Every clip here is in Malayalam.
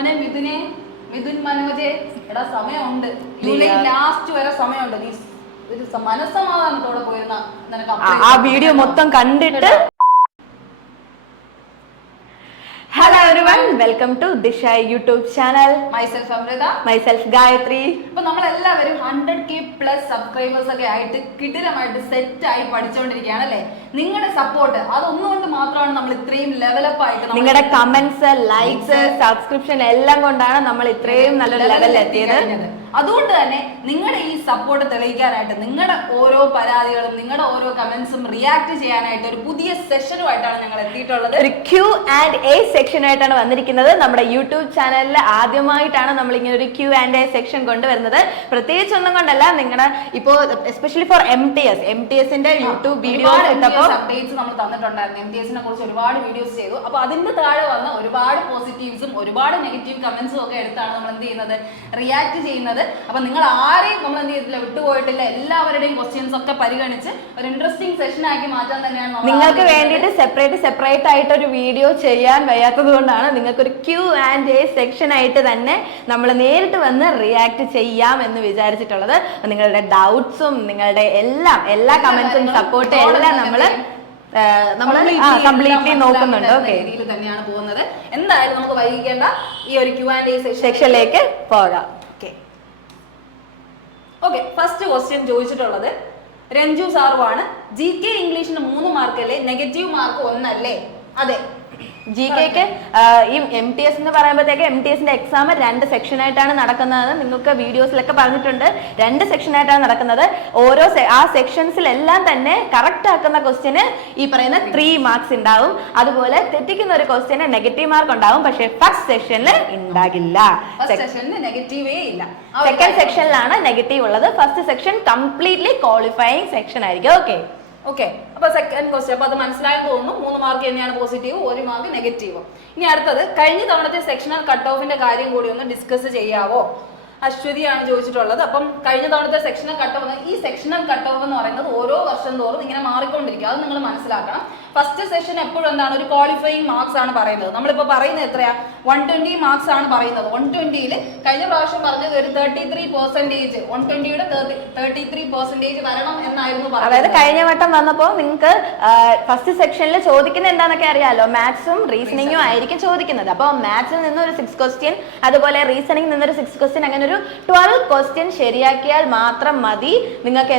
മോനെ മിഥുൻ മനോജെ എടാ സമയമുണ്ട്, ജൂലൈ ലാസ്റ്റ് വരെ സമയമുണ്ട്. നീ ഒരു മനസ്സമാധാനത്തോടെ പോയിരുന്ന നിനക്ക് ആ വീഡിയോ മൊത്തം കണ്ടിട്ട്. Hello everyone, welcome to Disha YouTube channel. Myself Amrita. Myself Gayatri. അപ്പോൾ നമ്മളെല്ലാവരും 100K പ്ലസ് സബ്സ്ക്രൈബേഴ്സ് ഒക്കെ ആയിട്ട് കിടിലമായിട്ട് സെറ്റ് ആയി പഠിച്ചുകൊണ്ടിരിക്കുകയാണ് അല്ലേ? നിങ്ങളുടെ സപ്പോർട്ട് അതൊന്നുകൊണ്ട് മാത്രമാണ് നമ്മൾ ഇത്രയും ലെവലപ്പ് ആയിട്ട്, നിങ്ങളുടെ കമന്റ്സ്, ലൈക്സ്, സബ്സ്ക്രിപ്ഷൻ എല്ലാം കൊണ്ടാണ് നമ്മൾ ഇത്രയും നല്ലൊരു ലെവലിൽ എത്തിയത്. അതുകൊണ്ട് തന്നെ നിങ്ങളുടെ ഈ സപ്പോർട്ട് തെളിയിക്കാനായിട്ട്, നിങ്ങളുടെ ഓരോ പരാതികളും നിങ്ങളുടെ ഓരോ കമന്റ്സും റിയാക്ട് ചെയ്യാനായിട്ട് ഒരു പുതിയ സെഷനുമായിട്ടാണ് ഞങ്ങൾ എത്തിയിട്ടുള്ളത്. ഒരു Q&A സെക്ഷനായിട്ടാണ് വന്നിരിക്കുന്നത്. നമ്മുടെ യൂട്യൂബ് ചാനലിൽ ആദ്യമായിട്ടാണ് നമ്മൾ ഇങ്ങനെ ഒരു Q&A സെക്ഷൻ കൊണ്ടുവരുന്നത്. പ്രത്യേകിച്ച് ഒന്നും കൊണ്ടല്ല, നിങ്ങളുടെ ഇപ്പോൾ എസ്പെഷ്യലി ഫോർ MTSന്റെ യൂട്യൂബ് വീഡിയോസ് അപ്ഡേറ്റ്സ് നമ്മൾ തന്നിട്ടുണ്ടായിരുന്നു. MTSനെ കുറിച്ച് ഒരുപാട് വീഡിയോസ് ചെയ്തു. അപ്പൊ അതിന്റെ താഴെ വന്ന ഒരുപാട് പോസിറ്റീവ്സും ഒരുപാട് നെഗറ്റീവ് കമന്റ്സും ഒക്കെ എടുത്താണ് നമ്മൾ എന്ത് ചെയ്യുന്നത്, റിയാക്ട് ചെയ്യുന്നത്. അപ്പൊ നിങ്ങൾ ആരെയും നമ്മൾ എന്ത് ചെയ്തിട്ടില്ല, വിട്ടുപോയിട്ടില്ല. എല്ലാവരുടെയും ക്വസ്റ്റ്യൻസ് ഒക്കെ പരിഗണിച്ച് ഒരു ഇൻട്രസ്റ്റിംഗ് സെഷൻ ആക്കി മാറ്റാൻ തന്നെയാണ് നിങ്ങൾക്ക് വേണ്ടിയിട്ട് സെപ്പറേറ്റ് ആയിട്ട് ഒരു വീഡിയോ ചെയ്യാൻ വയ്യാത്തത് കൊണ്ടാണ് നിങ്ങൾക്ക് ഒരു Q&A സെക്ഷൻ ആയിട്ട് തന്നെ നമ്മൾ നേരിട്ട് വന്ന് റിയാക്ട് ചെയ്യാം എന്ന് വിചാരിച്ചിട്ടുള്ളത്. നിങ്ങളുടെ ഡൗട്ട്സും നിങ്ങളുടെ എല്ലാ കമന്റ്സും സപ്പോർട്ടും എല്ലാം നമ്മൾ കംപ്ലീറ്റ്ലി നോക്കുന്നുണ്ട്. ഓക്കെ, രീതിയിൽ തന്നെയാണ് പോകുന്നത്. എന്തായാലും നമുക്ക് വൈകിക്കേണ്ട ഈ ഒരു Q&A സെക്ഷനിലേക്ക് പോകാം. ഓക്കെ, ഫസ്റ്റ് ക്വസ്റ്റ്യൻ ചോദിച്ചിട്ടുള്ളത് രഞ്ജു സാറുവാണ്. GK ഇംഗ്ലീഷിന് 3 മാർക്കല്ലേ, നെഗറ്റീവ് മാർക്ക് 1 അല്ലേ? അതെ. GK ഈ MTS എന്ന് പറയുമ്പോഴത്തേക്ക് MTSന്റെ എക്സാം 2 സെക്ഷനായിട്ടാണ് നടക്കുന്നത്. നിങ്ങൾക്ക് വീഡിയോസിലൊക്കെ പറഞ്ഞിട്ടുണ്ട്, 2 സെക്ഷനായിട്ടാണ് നടക്കുന്നത്. ഓരോ ആ സെക്ഷൻസിലെല്ലാം തന്നെ കറക്റ്റ് ആക്കുന്ന ക്വസ്റ്റ്യന് ഈ പറയുന്ന 3 മാർക്സ് ഉണ്ടാവും. അതുപോലെ തെറ്റിക്കുന്ന ഒരു ക്വസ്റ്റ്യന് നെഗറ്റീവ് മാർക്ക് ഉണ്ടാവും. പക്ഷെ ഫസ്റ്റ് സെക്ഷനിൽ ഉണ്ടാകില്ല. സെക്കൻഡ് സെക്ഷനിലാണ് നെഗറ്റീവ് ഉള്ളത്. First section completely qualifying section ആയിരിക്കും. ഓക്കെ, അപ്പൊ സെക്കൻഡ് ക്വസ്റ്റ്യൻ, അപ്പൊ അത് മനസ്സിലായെന്ന് തോന്നുന്നു. 3 മാർക്ക് തന്നെയാണ് പോസിറ്റീവ്, 1 മാർക്ക് നെഗറ്റീവ്. ഇനി അടുത്തത്, കഴിഞ്ഞ തവണത്തെ സെക്ഷണൽ കട്ട് ഓഫിന്റെ കാര്യം കൂടി ഒന്ന് ഡിസ്കസ് ചെയ്യാവോ? അശ്വതിയാണ് ചോദിച്ചിട്ടുള്ളത്. അപ്പം കഴിഞ്ഞ തവണത്തെ സെക്ഷണൽ കട്ട് ഓഫ്, ഈ സെക്ഷണൽ കട്ട് ഓഫ് എന്ന് പറയുന്നത് ഓരോ വർഷം തോറും ഇങ്ങനെ മാറിക്കൊണ്ടിരിക്കും. അത് നിങ്ങൾ മനസ്സിലാക്കണം. ഫസ്റ്റ് സെഷൻ എപ്പോഴും എന്താണ്, ഒരു ക്വാളിഫയിങ് മാർക്സ് ആണ് പറയുന്നത്. നമ്മളിപ്പോൾ പറയുന്നത് എത്രയാ, 120 മാർക്സ് ആണ് പറയുന്നത്. 120ൽ കഴിഞ്ഞ പ്രാവശ്യം പറഞ്ഞത് ഒരു 33%, 120യുടെ 33% വരണം എന്നായിരുന്നു പറയുന്നത്. അതായത് കഴിഞ്ഞ വട്ടം വന്നപ്പോൾ നിങ്ങൾക്ക് ഫസ്റ്റ് സെക്ഷനിൽ ചോദിക്കുന്നത് എന്താണെന്നൊക്കെ അറിയാലോ, മാത്സും റീസണിങ്ങും ആയിരിക്കും ചോദിക്കുന്നത്. അപ്പോൾ മാത്സിൽ നിന്ന് ഒരു 6 ക്വസ്റ്റ്യൻ, അതുപോലെ റീസണിംഗ് നിന്നൊരു 6 ക്വസ്റ്റ്യൻ, അങ്ങനെ ഒരു 12 ക്വസ്റ്റ്യൻ ശരിയാക്കിയാൽ മാത്രം മതി നിങ്ങൾക്ക്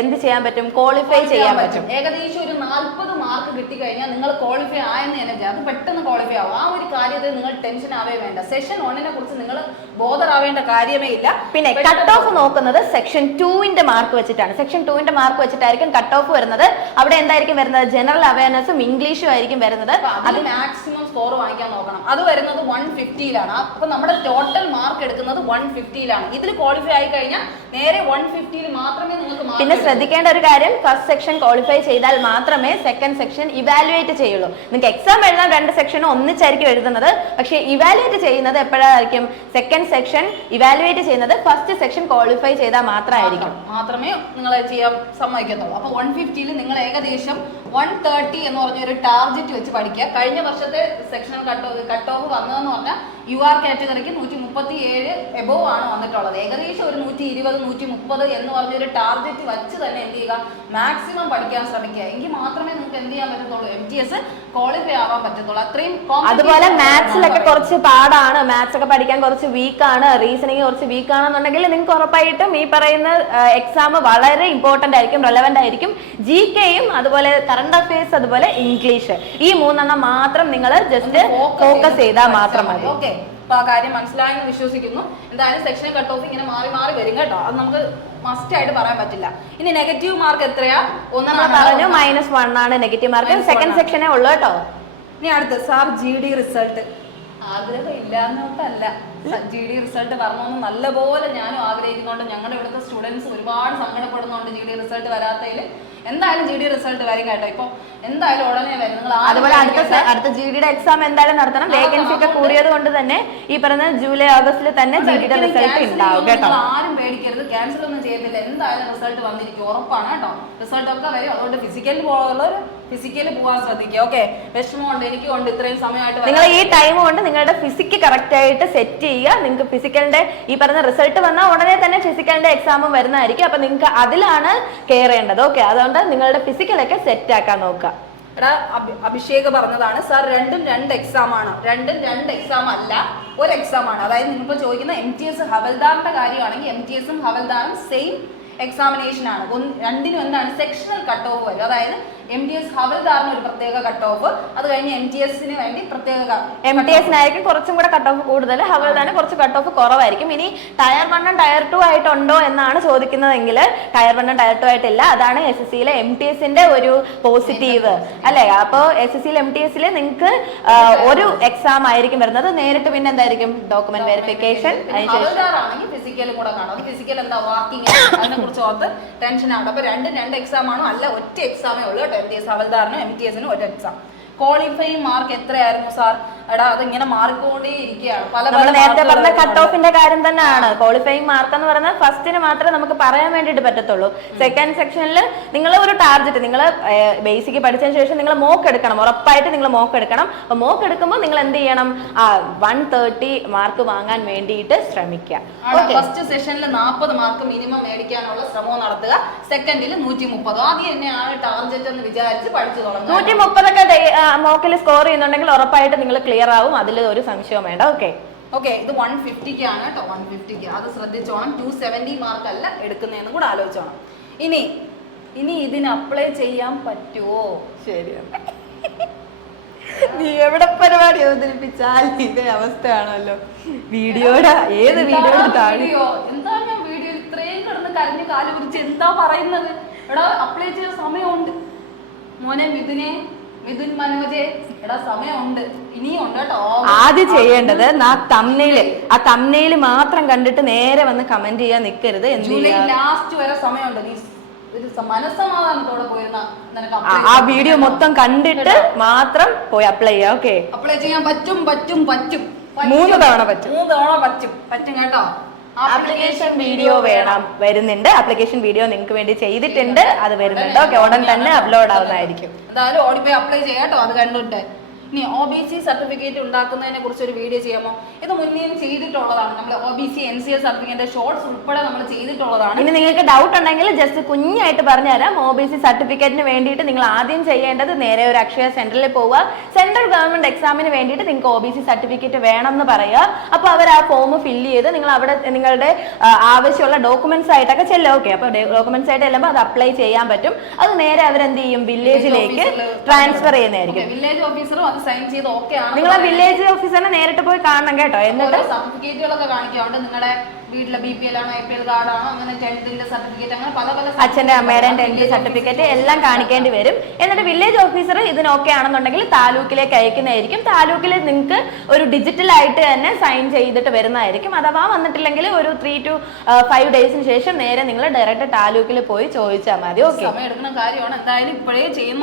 എന്ത് ചെയ്യാൻ പറ്റും, ക്വാളിഫൈ ചെയ്യാൻ പറ്റും. ഏകദേശം ഒരു 40 മാർക്ക് കിട്ടിക്കഴിഞ്ഞാൽ നിങ്ങൾ ക്വാളിഫൈ ആയെന്ന് തന്നെ, അത് പെട്ടെന്ന് ക്വാളിഫൈ ആവും. ആ ഒരു കാര്യത്തിൽ നിങ്ങൾ ടെൻഷൻ ആവേ വേണ്ട. സെഷൻ 1നെ കുറിച്ച് നിങ്ങൾ ബോധറാവേണ്ട കാര്യമേ ഇല്ല. പിന്നെ കട്ട് ഓഫ് നോക്കുന്നത് സെക്ഷൻ 2ന്റെ മാർക്ക് വെച്ചിട്ടാണ്. സെക്ഷൻ 2ന്റെ മാർക്ക് വെച്ചിട്ടായിരിക്കും കട്ട് ഓഫ് വരുന്നത്. അവിടെ എന്തായിരിക്കും വരുന്നത്, ജനറൽ അവയർനെസ്സും ഇംഗ്ലീഷും ആയിരിക്കും വരുന്നത്. അത് മാക്സിമം സ്കോർ വാങ്ങിക്കാൻ നോക്കണം. അത് വരുന്നത് 150ലാണ്. അപ്പൊ നമ്മുടെ ടോട്ടൽ മാർക്ക് എടുക്കുന്നത് 150ലാണ്. ഇതിൽ ക്വാളിഫൈ ആയി കഴിഞ്ഞാൽ നേരെ 150ൽ മാത്രമേ നിങ്ങൾക്ക്. പിന്നെ ശ്രദ്ധിക്കേണ്ട ഒരു കാര്യം, ഫസ്റ്റ് സെക്ഷൻ ക്വാളിഫൈ ചെയ്താൽ മാത്രമേ സെക്കൻഡ് സെക്ഷൻ ഇവാലുവേറ്റ് ചെയ്യുള്ളൂ. നിങ്ങൾക്ക് എക്സാം എഴുതാൻ 2 സെക്ഷനും ഒന്നിച്ചായിരിക്കും എഴുതുന്നത്. പക്ഷേ ഇവാലുവേറ്റ് ചെയ്യുന്നത് എപ്പോഴായിരിക്കും, സെക്കൻഡ് സെക്ഷൻ ഇവാലുവേറ്റ് ചെയ്യുന്നത് ഫസ്റ്റ് സെക്ഷൻ ക്വാളിഫൈ ചെയ്താൽ മാത്രമേ നിങ്ങൾ ചെയ്യാൻ സമ്മതിക്കത്തുള്ളൂ. അപ്പൊ 150ൽ നിങ്ങൾ ഏകദേശം 130 എന്ന് പറഞ്ഞൊരു ടാർഗറ്റ് വെച്ച് പഠിക്കുക. കഴിഞ്ഞ വർഷത്തെ സെക്ഷണൽ കട്ട് ഓഫ് വന്നതെന്ന് പറഞ്ഞാൽ UR കാറ്റഗറിക്ക് 137 എബോവ് ആണ് വന്നിട്ടുള്ളത്. ഏകദേശം ഒരു 120, 130 എന്ന് പറഞ്ഞൊരു ടാർഗറ്റ് വെച്ച് തന്നെ എന്ത് ചെയ്യുക, മാക്സിമം പഠിക്കാൻ ശ്രമിക്കുക. എങ്കിൽ മാത്രമേ നിങ്ങൾക്ക് എന്ത് ചെയ്യാൻ പറ്റത്തുള്ളൂ, MTS ക്വാളിഫൈ ആവാൻ പറ്റത്തുള്ളൂ. അത്രയും. അതുപോലെ മാത്സിലൊക്കെ കുറച്ച് പാടാണ്, മാത്സ് ഒക്കെ പഠിക്കാൻ കുറച്ച് വീക്കാണ്, റീസണിങ് കുറച്ച് വീക്ക് ആണെന്നുണ്ടെങ്കിൽ നിങ്ങൾക്ക് ഉറപ്പായിട്ടും ഈ പറയുന്ന എക്സാം വളരെ ഇമ്പോർട്ടന്റ് ആയിരിക്കും, റെലവന്റ് ആയിരിക്കും. GKയും അതുപോലെ കറണ്ട് അഫയേഴ്സ്, അതുപോലെ ഇംഗ്ലീഷ്, ഈ 3 മാത്രം നിങ്ങൾ ജസ്റ്റ് ഫോക്കസ് ചെയ്താൽ മാത്രം മതി. ഓക്കെ, അപ്പൊ ആ കാര്യം മനസ്സിലായെന്ന് വിശ്വസിക്കുന്നു. എന്തായാലും സെക്ഷൻ കട്ട് ഓഫ് ഇങ്ങനെ മാറി വരും കേട്ടോ. അത് നമുക്ക് മസ്റ്റ് ആയിട്ട് പറയാൻ പറ്റില്ല. ഇനി നെഗറ്റീവ് മാർക്ക് എത്രയാ? പറഞ്ഞു -1 ആണ് നെഗറ്റീവ് മാർക്ക്. സെക്കൻഡ് സെക്ഷനേ ഉള്ളൂ കേട്ടോ. ഇനി അടുത്ത്, സാർ GD റിസൾട്ട് ആഗ്രഹം ഇല്ലാന്നോട്ടല്ല, GD റിസൾട്ട് വരണമെന്ന് നല്ലപോലെ ഞാനും ആഗ്രഹിക്കുന്നുണ്ട്. ഞങ്ങളുടെ ഇവിടുത്തെ സ്റ്റുഡൻസ് ഒരുപാട് സങ്കടപ്പെടുന്നുണ്ട് GD റിസൾട്ട് വരാത്തതിൽ. എന്തായാലും GD റിസൾട്ട് വരും കേട്ടോ. ഇപ്പൊ എന്തായാലും ഉടനെ വരും. നിങ്ങൾ അതുപോലെ അടുത്ത GDയുടെ എക്സാം എന്തായാലും നടത്തണം. വേക്കൻസി ഒക്കെ കൂടിയത് കൊണ്ട് തന്നെ ഈ പറഞ്ഞ ജൂലൈ ഓഗസ്റ്റിൽ തന്നെ GDയുടെ റിസൾട്ട് ഉണ്ടാവും കേട്ടോ. ആരും പേടിക്കരുത്, ക്യാൻസൽ ഒന്നും ചെയ്യത്തില്ല. എന്തായാലും റിസൾട്ട് വന്നിരിക്കും, ഉറപ്പാണ് കേട്ടോ. റിസൾട്ട് ഒക്കെ വരും. അതുകൊണ്ട് ഫിസിക്കൽ പോവാൻ ശ്രദ്ധിക്കുക. ഓക്കെ, വിഷമമുണ്ട്, എനിക്കുണ്ട് ഇത്രയും സമയമായിട്ട്. നിങ്ങൾ ഈ ടൈം കൊണ്ട് നിങ്ങളുടെ ഫിസിക്ക് കറക്റ്റ് ആയിട്ട് സെറ്റ് ചെയ്യുക. നിങ്ങൾക്ക് ഫിസിക്കലിന്റെ ഈ പറഞ്ഞ റിസൾട്ട് വന്നാൽ ഉടനെ തന്നെ ഫിസിക്കലിന്റെ എക്സാമും വരുന്നതായിരിക്കും. അപ്പൊ നിങ്ങൾക്ക് അതിലാണ് കെയർ ചെയ്യേണ്ടത്. ഓക്കെ, അതുകൊണ്ട് നിങ്ങളുടെ ഫിസിക്കലൊക്കെ സെറ്റ് ആക്കാൻ നോക്കുക. എടാ അഭിഷേക് പറഞ്ഞതാണ് സാർ രണ്ടും രണ്ട് എക്സാം ആണ്. രണ്ടും രണ്ട് എക്സാം അല്ല, ഒരു എക്സാം ആണ്. അതായത് നിങ്ങളിപ്പോൾ ചോദിക്കുന്ന MTS ഹവൽദാറിന്റെ കാര്യമാണെങ്കിൽ MTSും ഹവൽദാറും സെയിം എക്സാമിനേഷൻ ആണ്. രണ്ടിനും എന്താണ് സെക്ഷണൽ കട്ട് ഓഫ് വരും. അതായത് MTS ഹവൽദാറിന് ഒരു പ്രത്യേക കട്ട് ഓഫ്, അത് കഴിഞ്ഞ് MTSന് വേണ്ടി പ്രത്യേക. MTSനായിരിക്കും കുറച്ചും കൂടെ കട്ട് ഓഫ് കൂടുതൽ, ഹവൽദാറിന് കുറച്ച് കട്ട് ഓഫ് കുറവായിരിക്കും. ഇനി ടയർ 1 ടയർ 2 ആയിട്ടുണ്ടോ എന്നാണ് ചോദിക്കുന്നതെങ്കിൽ ടയർ 1 ടയർ 2 ആയിട്ടില്ല. അതാണ് SSCയിലെ MTSന്റെ ഒരു പോസിറ്റീവ് അല്ലേ. അപ്പോൾ SSCയിലെ MTSൽ നിങ്ങൾക്ക് ഒരു എക്സാം ആയിരിക്കും വരുന്നത്. നേരിട്ട് പിന്നെ എന്തായിരിക്കും ഡോക്യുമെന്റ് വെരിഫിക്കേഷൻ. ഹവൽദാറാണെങ്കിൽ ഫിസിക്കലും കൂടെ കാണും. അത് ഫിസിക്കൽ എന്താ വാക്കിംഗ്, അതിനെ കുറിച്ച് ഓർത്ത് ടെൻഷൻ ആവും. അപ്പൊ രണ്ട് എക്സാം ആണോ? അല്ല, ഒറ്റ എക്സാമേ ഉള്ളൂ കേട്ടോ. MTS ഹവൽദാറിനും MTSനും ഒരു എക്സാം. ക്വാളിഫയിങ് മാർക്ക് എത്രയായിരുന്നു സാർ? എടാ അതിങ്ങനെ മാറിക്കൊണ്ടേ ഇരിക്കുകയാണ്. നമ്മൾ നേരത്തെ പറഞ്ഞ കട്ട് ഓഫിന്റെ കാര്യം തന്നെയാണ്. ക്വാളിഫയിങ് മാർക്ക് എന്ന് പറയുന്നത് ഫസ്റ്റിന് മാത്രമേ നമുക്ക് പറയാൻ വേണ്ടിയിട്ട് പറ്റത്തുള്ളൂ. സെക്കൻഡ് സെക്ഷനിൽ നിങ്ങൾ ഒരു ടാർഗറ്റ്, നിങ്ങൾ ബേസിക് പഠിച്ചതിന് ശേഷം നിങ്ങൾ മോക്ക് എടുക്കണം. ഉറപ്പായിട്ട് നിങ്ങൾ മോക്ക് എടുക്കണം. അപ്പൊ മോക്ക് എടുക്കുമ്പോൾ നിങ്ങൾ എന്ത് ചെയ്യണം? 130 മാർക്ക് വാങ്ങാൻ വേണ്ടിയിട്ട് ശ്രമിക്കുക. ഫസ്റ്റ് സെഷനിൽ 40 മാർക്ക് മിനിമം മേടിക്കാനുള്ള ശ്രമം നടത്തുക. സെക്കൻഡിൽ 130. ആദ്യം തന്നെയാണ് ടാർഗറ്റ് എന്ന് വിചാരിച്ച് പഠിച്ചു തുടങ്ങുക. 130 മോക്കിൽ സ്കോർ ചെയ്യുന്നുണ്ടെങ്കിൽ ഉറപ്പായിട്ട് നിങ്ങൾ ക്ലിയർ ആവും. അതിൽ ഒരു സംശയവും വേണ്ട. ഓക്കെ, ഇത് 150 ആണ് കേട്ടോ. 150 അത് ശ്രദ്ധിച്ചോണം. 270 മാർക്ക് അല്ല എടുക്കുന്നതെന്നും കൂടെ ആലോചിച്ചോണം. ഇനി ഇതിന് അപ്ലൈ ചെയ്യാൻ പറ്റുമോ? ശരിയാണ്. നീ എവിടെ പരിപാടി അവതരിപ്പിച്ചാൽ ഇതേ അവസ്ഥയാണല്ലോ. വീഡിയോയുടെ ഏത് വീഡിയോ എന്താ ഞാൻ വീഡിയോ ഇത്രയും കിടന്ന് കരഞ്ഞ് കാല് പിടിച്ച് എന്താ പറയുന്നത്? എടാ അപ്ലൈ ചെയ്യാൻ സമയമുണ്ട് മോനെ. മിഥുൻ മനോജെ, എടാ സമയമുണ്ട്, ഇനിയുണ്ട് കേട്ടോ. ആദ്യം ചെയ്യേണ്ടത് ആ തംനെയിൽ മാത്രം കണ്ടിട്ട് നേരെ വന്ന് കമന്റ് ചെയ്യാൻ നിൽക്കരുത്. ജൂലൈ ലാസ്റ്റ് വരെ സമയമുണ്ട്. നീ മനസ്സമാധാനത്തോടെ പോയിരുന്ന ആ വീഡിയോ മൊത്തം കണ്ടിട്ട് മാത്രം പോയി അപ്ലൈ ചെയ്യാം. ഓക്കെ, അപ്ലൈ ചെയ്യാൻ പറ്റും 3 തവണ പറ്റും കേട്ടോ. ആപ്ലിക്കേഷൻ വീഡിയോ വരുന്നുണ്ട്. ആപ്ലിക്കേഷൻ വീഡിയോ നിങ്ങൾക്ക് വേണ്ടി ചെയ്തിട്ടുണ്ട്, അത് വരുന്നുണ്ട്. ഓക്കെ, ഉടൻ തന്നെ അപ്ലോഡ് ആവുന്നതായിരിക്കും. എന്തായാലും ഓടിപ്പോയി അപ്ലൈ ചെയ്യാട്ടോ അത് കണ്ടിട്ട്. ഇനി OBC സർട്ടിഫിക്കറ്റ് ഉണ്ടാക്കുന്നതിനെ കുറിച്ച് ഒരു വീഡിയോ ചെയ്യാമോ? ഇത് മുന്നേ ചെയ്തിട്ടുള്ളതാണ്. നമ്മൾ OBC NCL സർട്ടിഫിക്കറ്റ് ഷോർട്സ് ഉൾപ്പെടെ നമ്മൾ ചെയ്തിട്ടുള്ളതാണ്. ഇനി നിങ്ങൾക്ക് ഡൗട്ട് ഉണ്ടെങ്കിൽ ജസ്റ്റ് കുഞ്ഞായിട്ട് പറഞ്ഞുതരാം. OBC സർട്ടിഫിക്കറ്റിന് വേണ്ടിയിട്ട് നിങ്ങൾ ആദ്യം ചെയ്യേണ്ടത് നേരെ ഒരു അക്ഷയ സെന്ററിൽ പോവുക. സെൻട്രൽ ഗവൺമെന്റ് എക്സാമിന് വേണ്ടിയിട്ട് നിങ്ങൾക്ക് OBC സർട്ടിഫിക്കറ്റ് വേണം എന്ന് പറയുക. അപ്പോൾ അവർ ആ ഫോം ഫില്ല് ചെയ്ത് നിങ്ങൾ അവിടെ നിങ്ങളുടെ ആവശ്യമുള്ള ഡോക്യുമെന്റ്സ് ആയിട്ടൊക്കെ ചെല്ലും. ഓക്കെ, അപ്പോൾ ഡോക്യുമെന്റ്സ് ആയിട്ട് ചെല്ലുമ്പോൾ അത് അപ്ലൈ ചെയ്യാൻ പറ്റും. അത് നേരെ അവരെന്ത് ചെയ്യും? വില്ലേജിലേക്ക് ട്രാൻസ്ഫർ ചെയ്യുന്നതായിരിക്കും. വില്ലേജ് ഓഫീസറും സൈൻ ചെയ്ത് ഓക്കെ ആണ്. നിങ്ങൾ വില്ലേജ് ഓഫീസറിനെ നേരിട്ട് പോയി കാണണം കേട്ടോ. എന്നിട്ട് സർട്ടിഫിക്കറ്റുകളൊക്കെ കാണിക്കാറുണ്ട്. നിങ്ങളുടെ വീട്ടിലെ BPL ആണോ APL കാർഡാണോ, അങ്ങനെ 10th സർട്ടിഫിക്കറ്റ്, അങ്ങനെ പല അച്ഛന്റെ അമ്മയുടെ 10th സർട്ടിഫിക്കറ്റ് എല്ലാം കാണിക്കേണ്ടി വരും. എന്നിട്ട് വില്ലേജ് ഓഫീസർ ഇതിന് ഓക്കെ ആണെന്നുണ്ടെങ്കിൽ താലൂക്കിലേക്ക് അയക്കുന്നതായിരിക്കും. താലൂക്കിൽ നിങ്ങൾക്ക് ഒരു ഡിജിറ്റൽ ആയിട്ട് തന്നെ സൈൻ ചെയ്തിട്ട് വരുന്നതായിരിക്കും. അഥവാ വന്നിട്ടില്ലെങ്കിൽ ഒരു 3 to 5 ഡേയ്സിന് ശേഷം നേരെ നിങ്ങൾ ഡയറക്റ്റ് താലൂക്കിൽ പോയി ചോദിച്ചാൽ മതി. ഓക്കെ,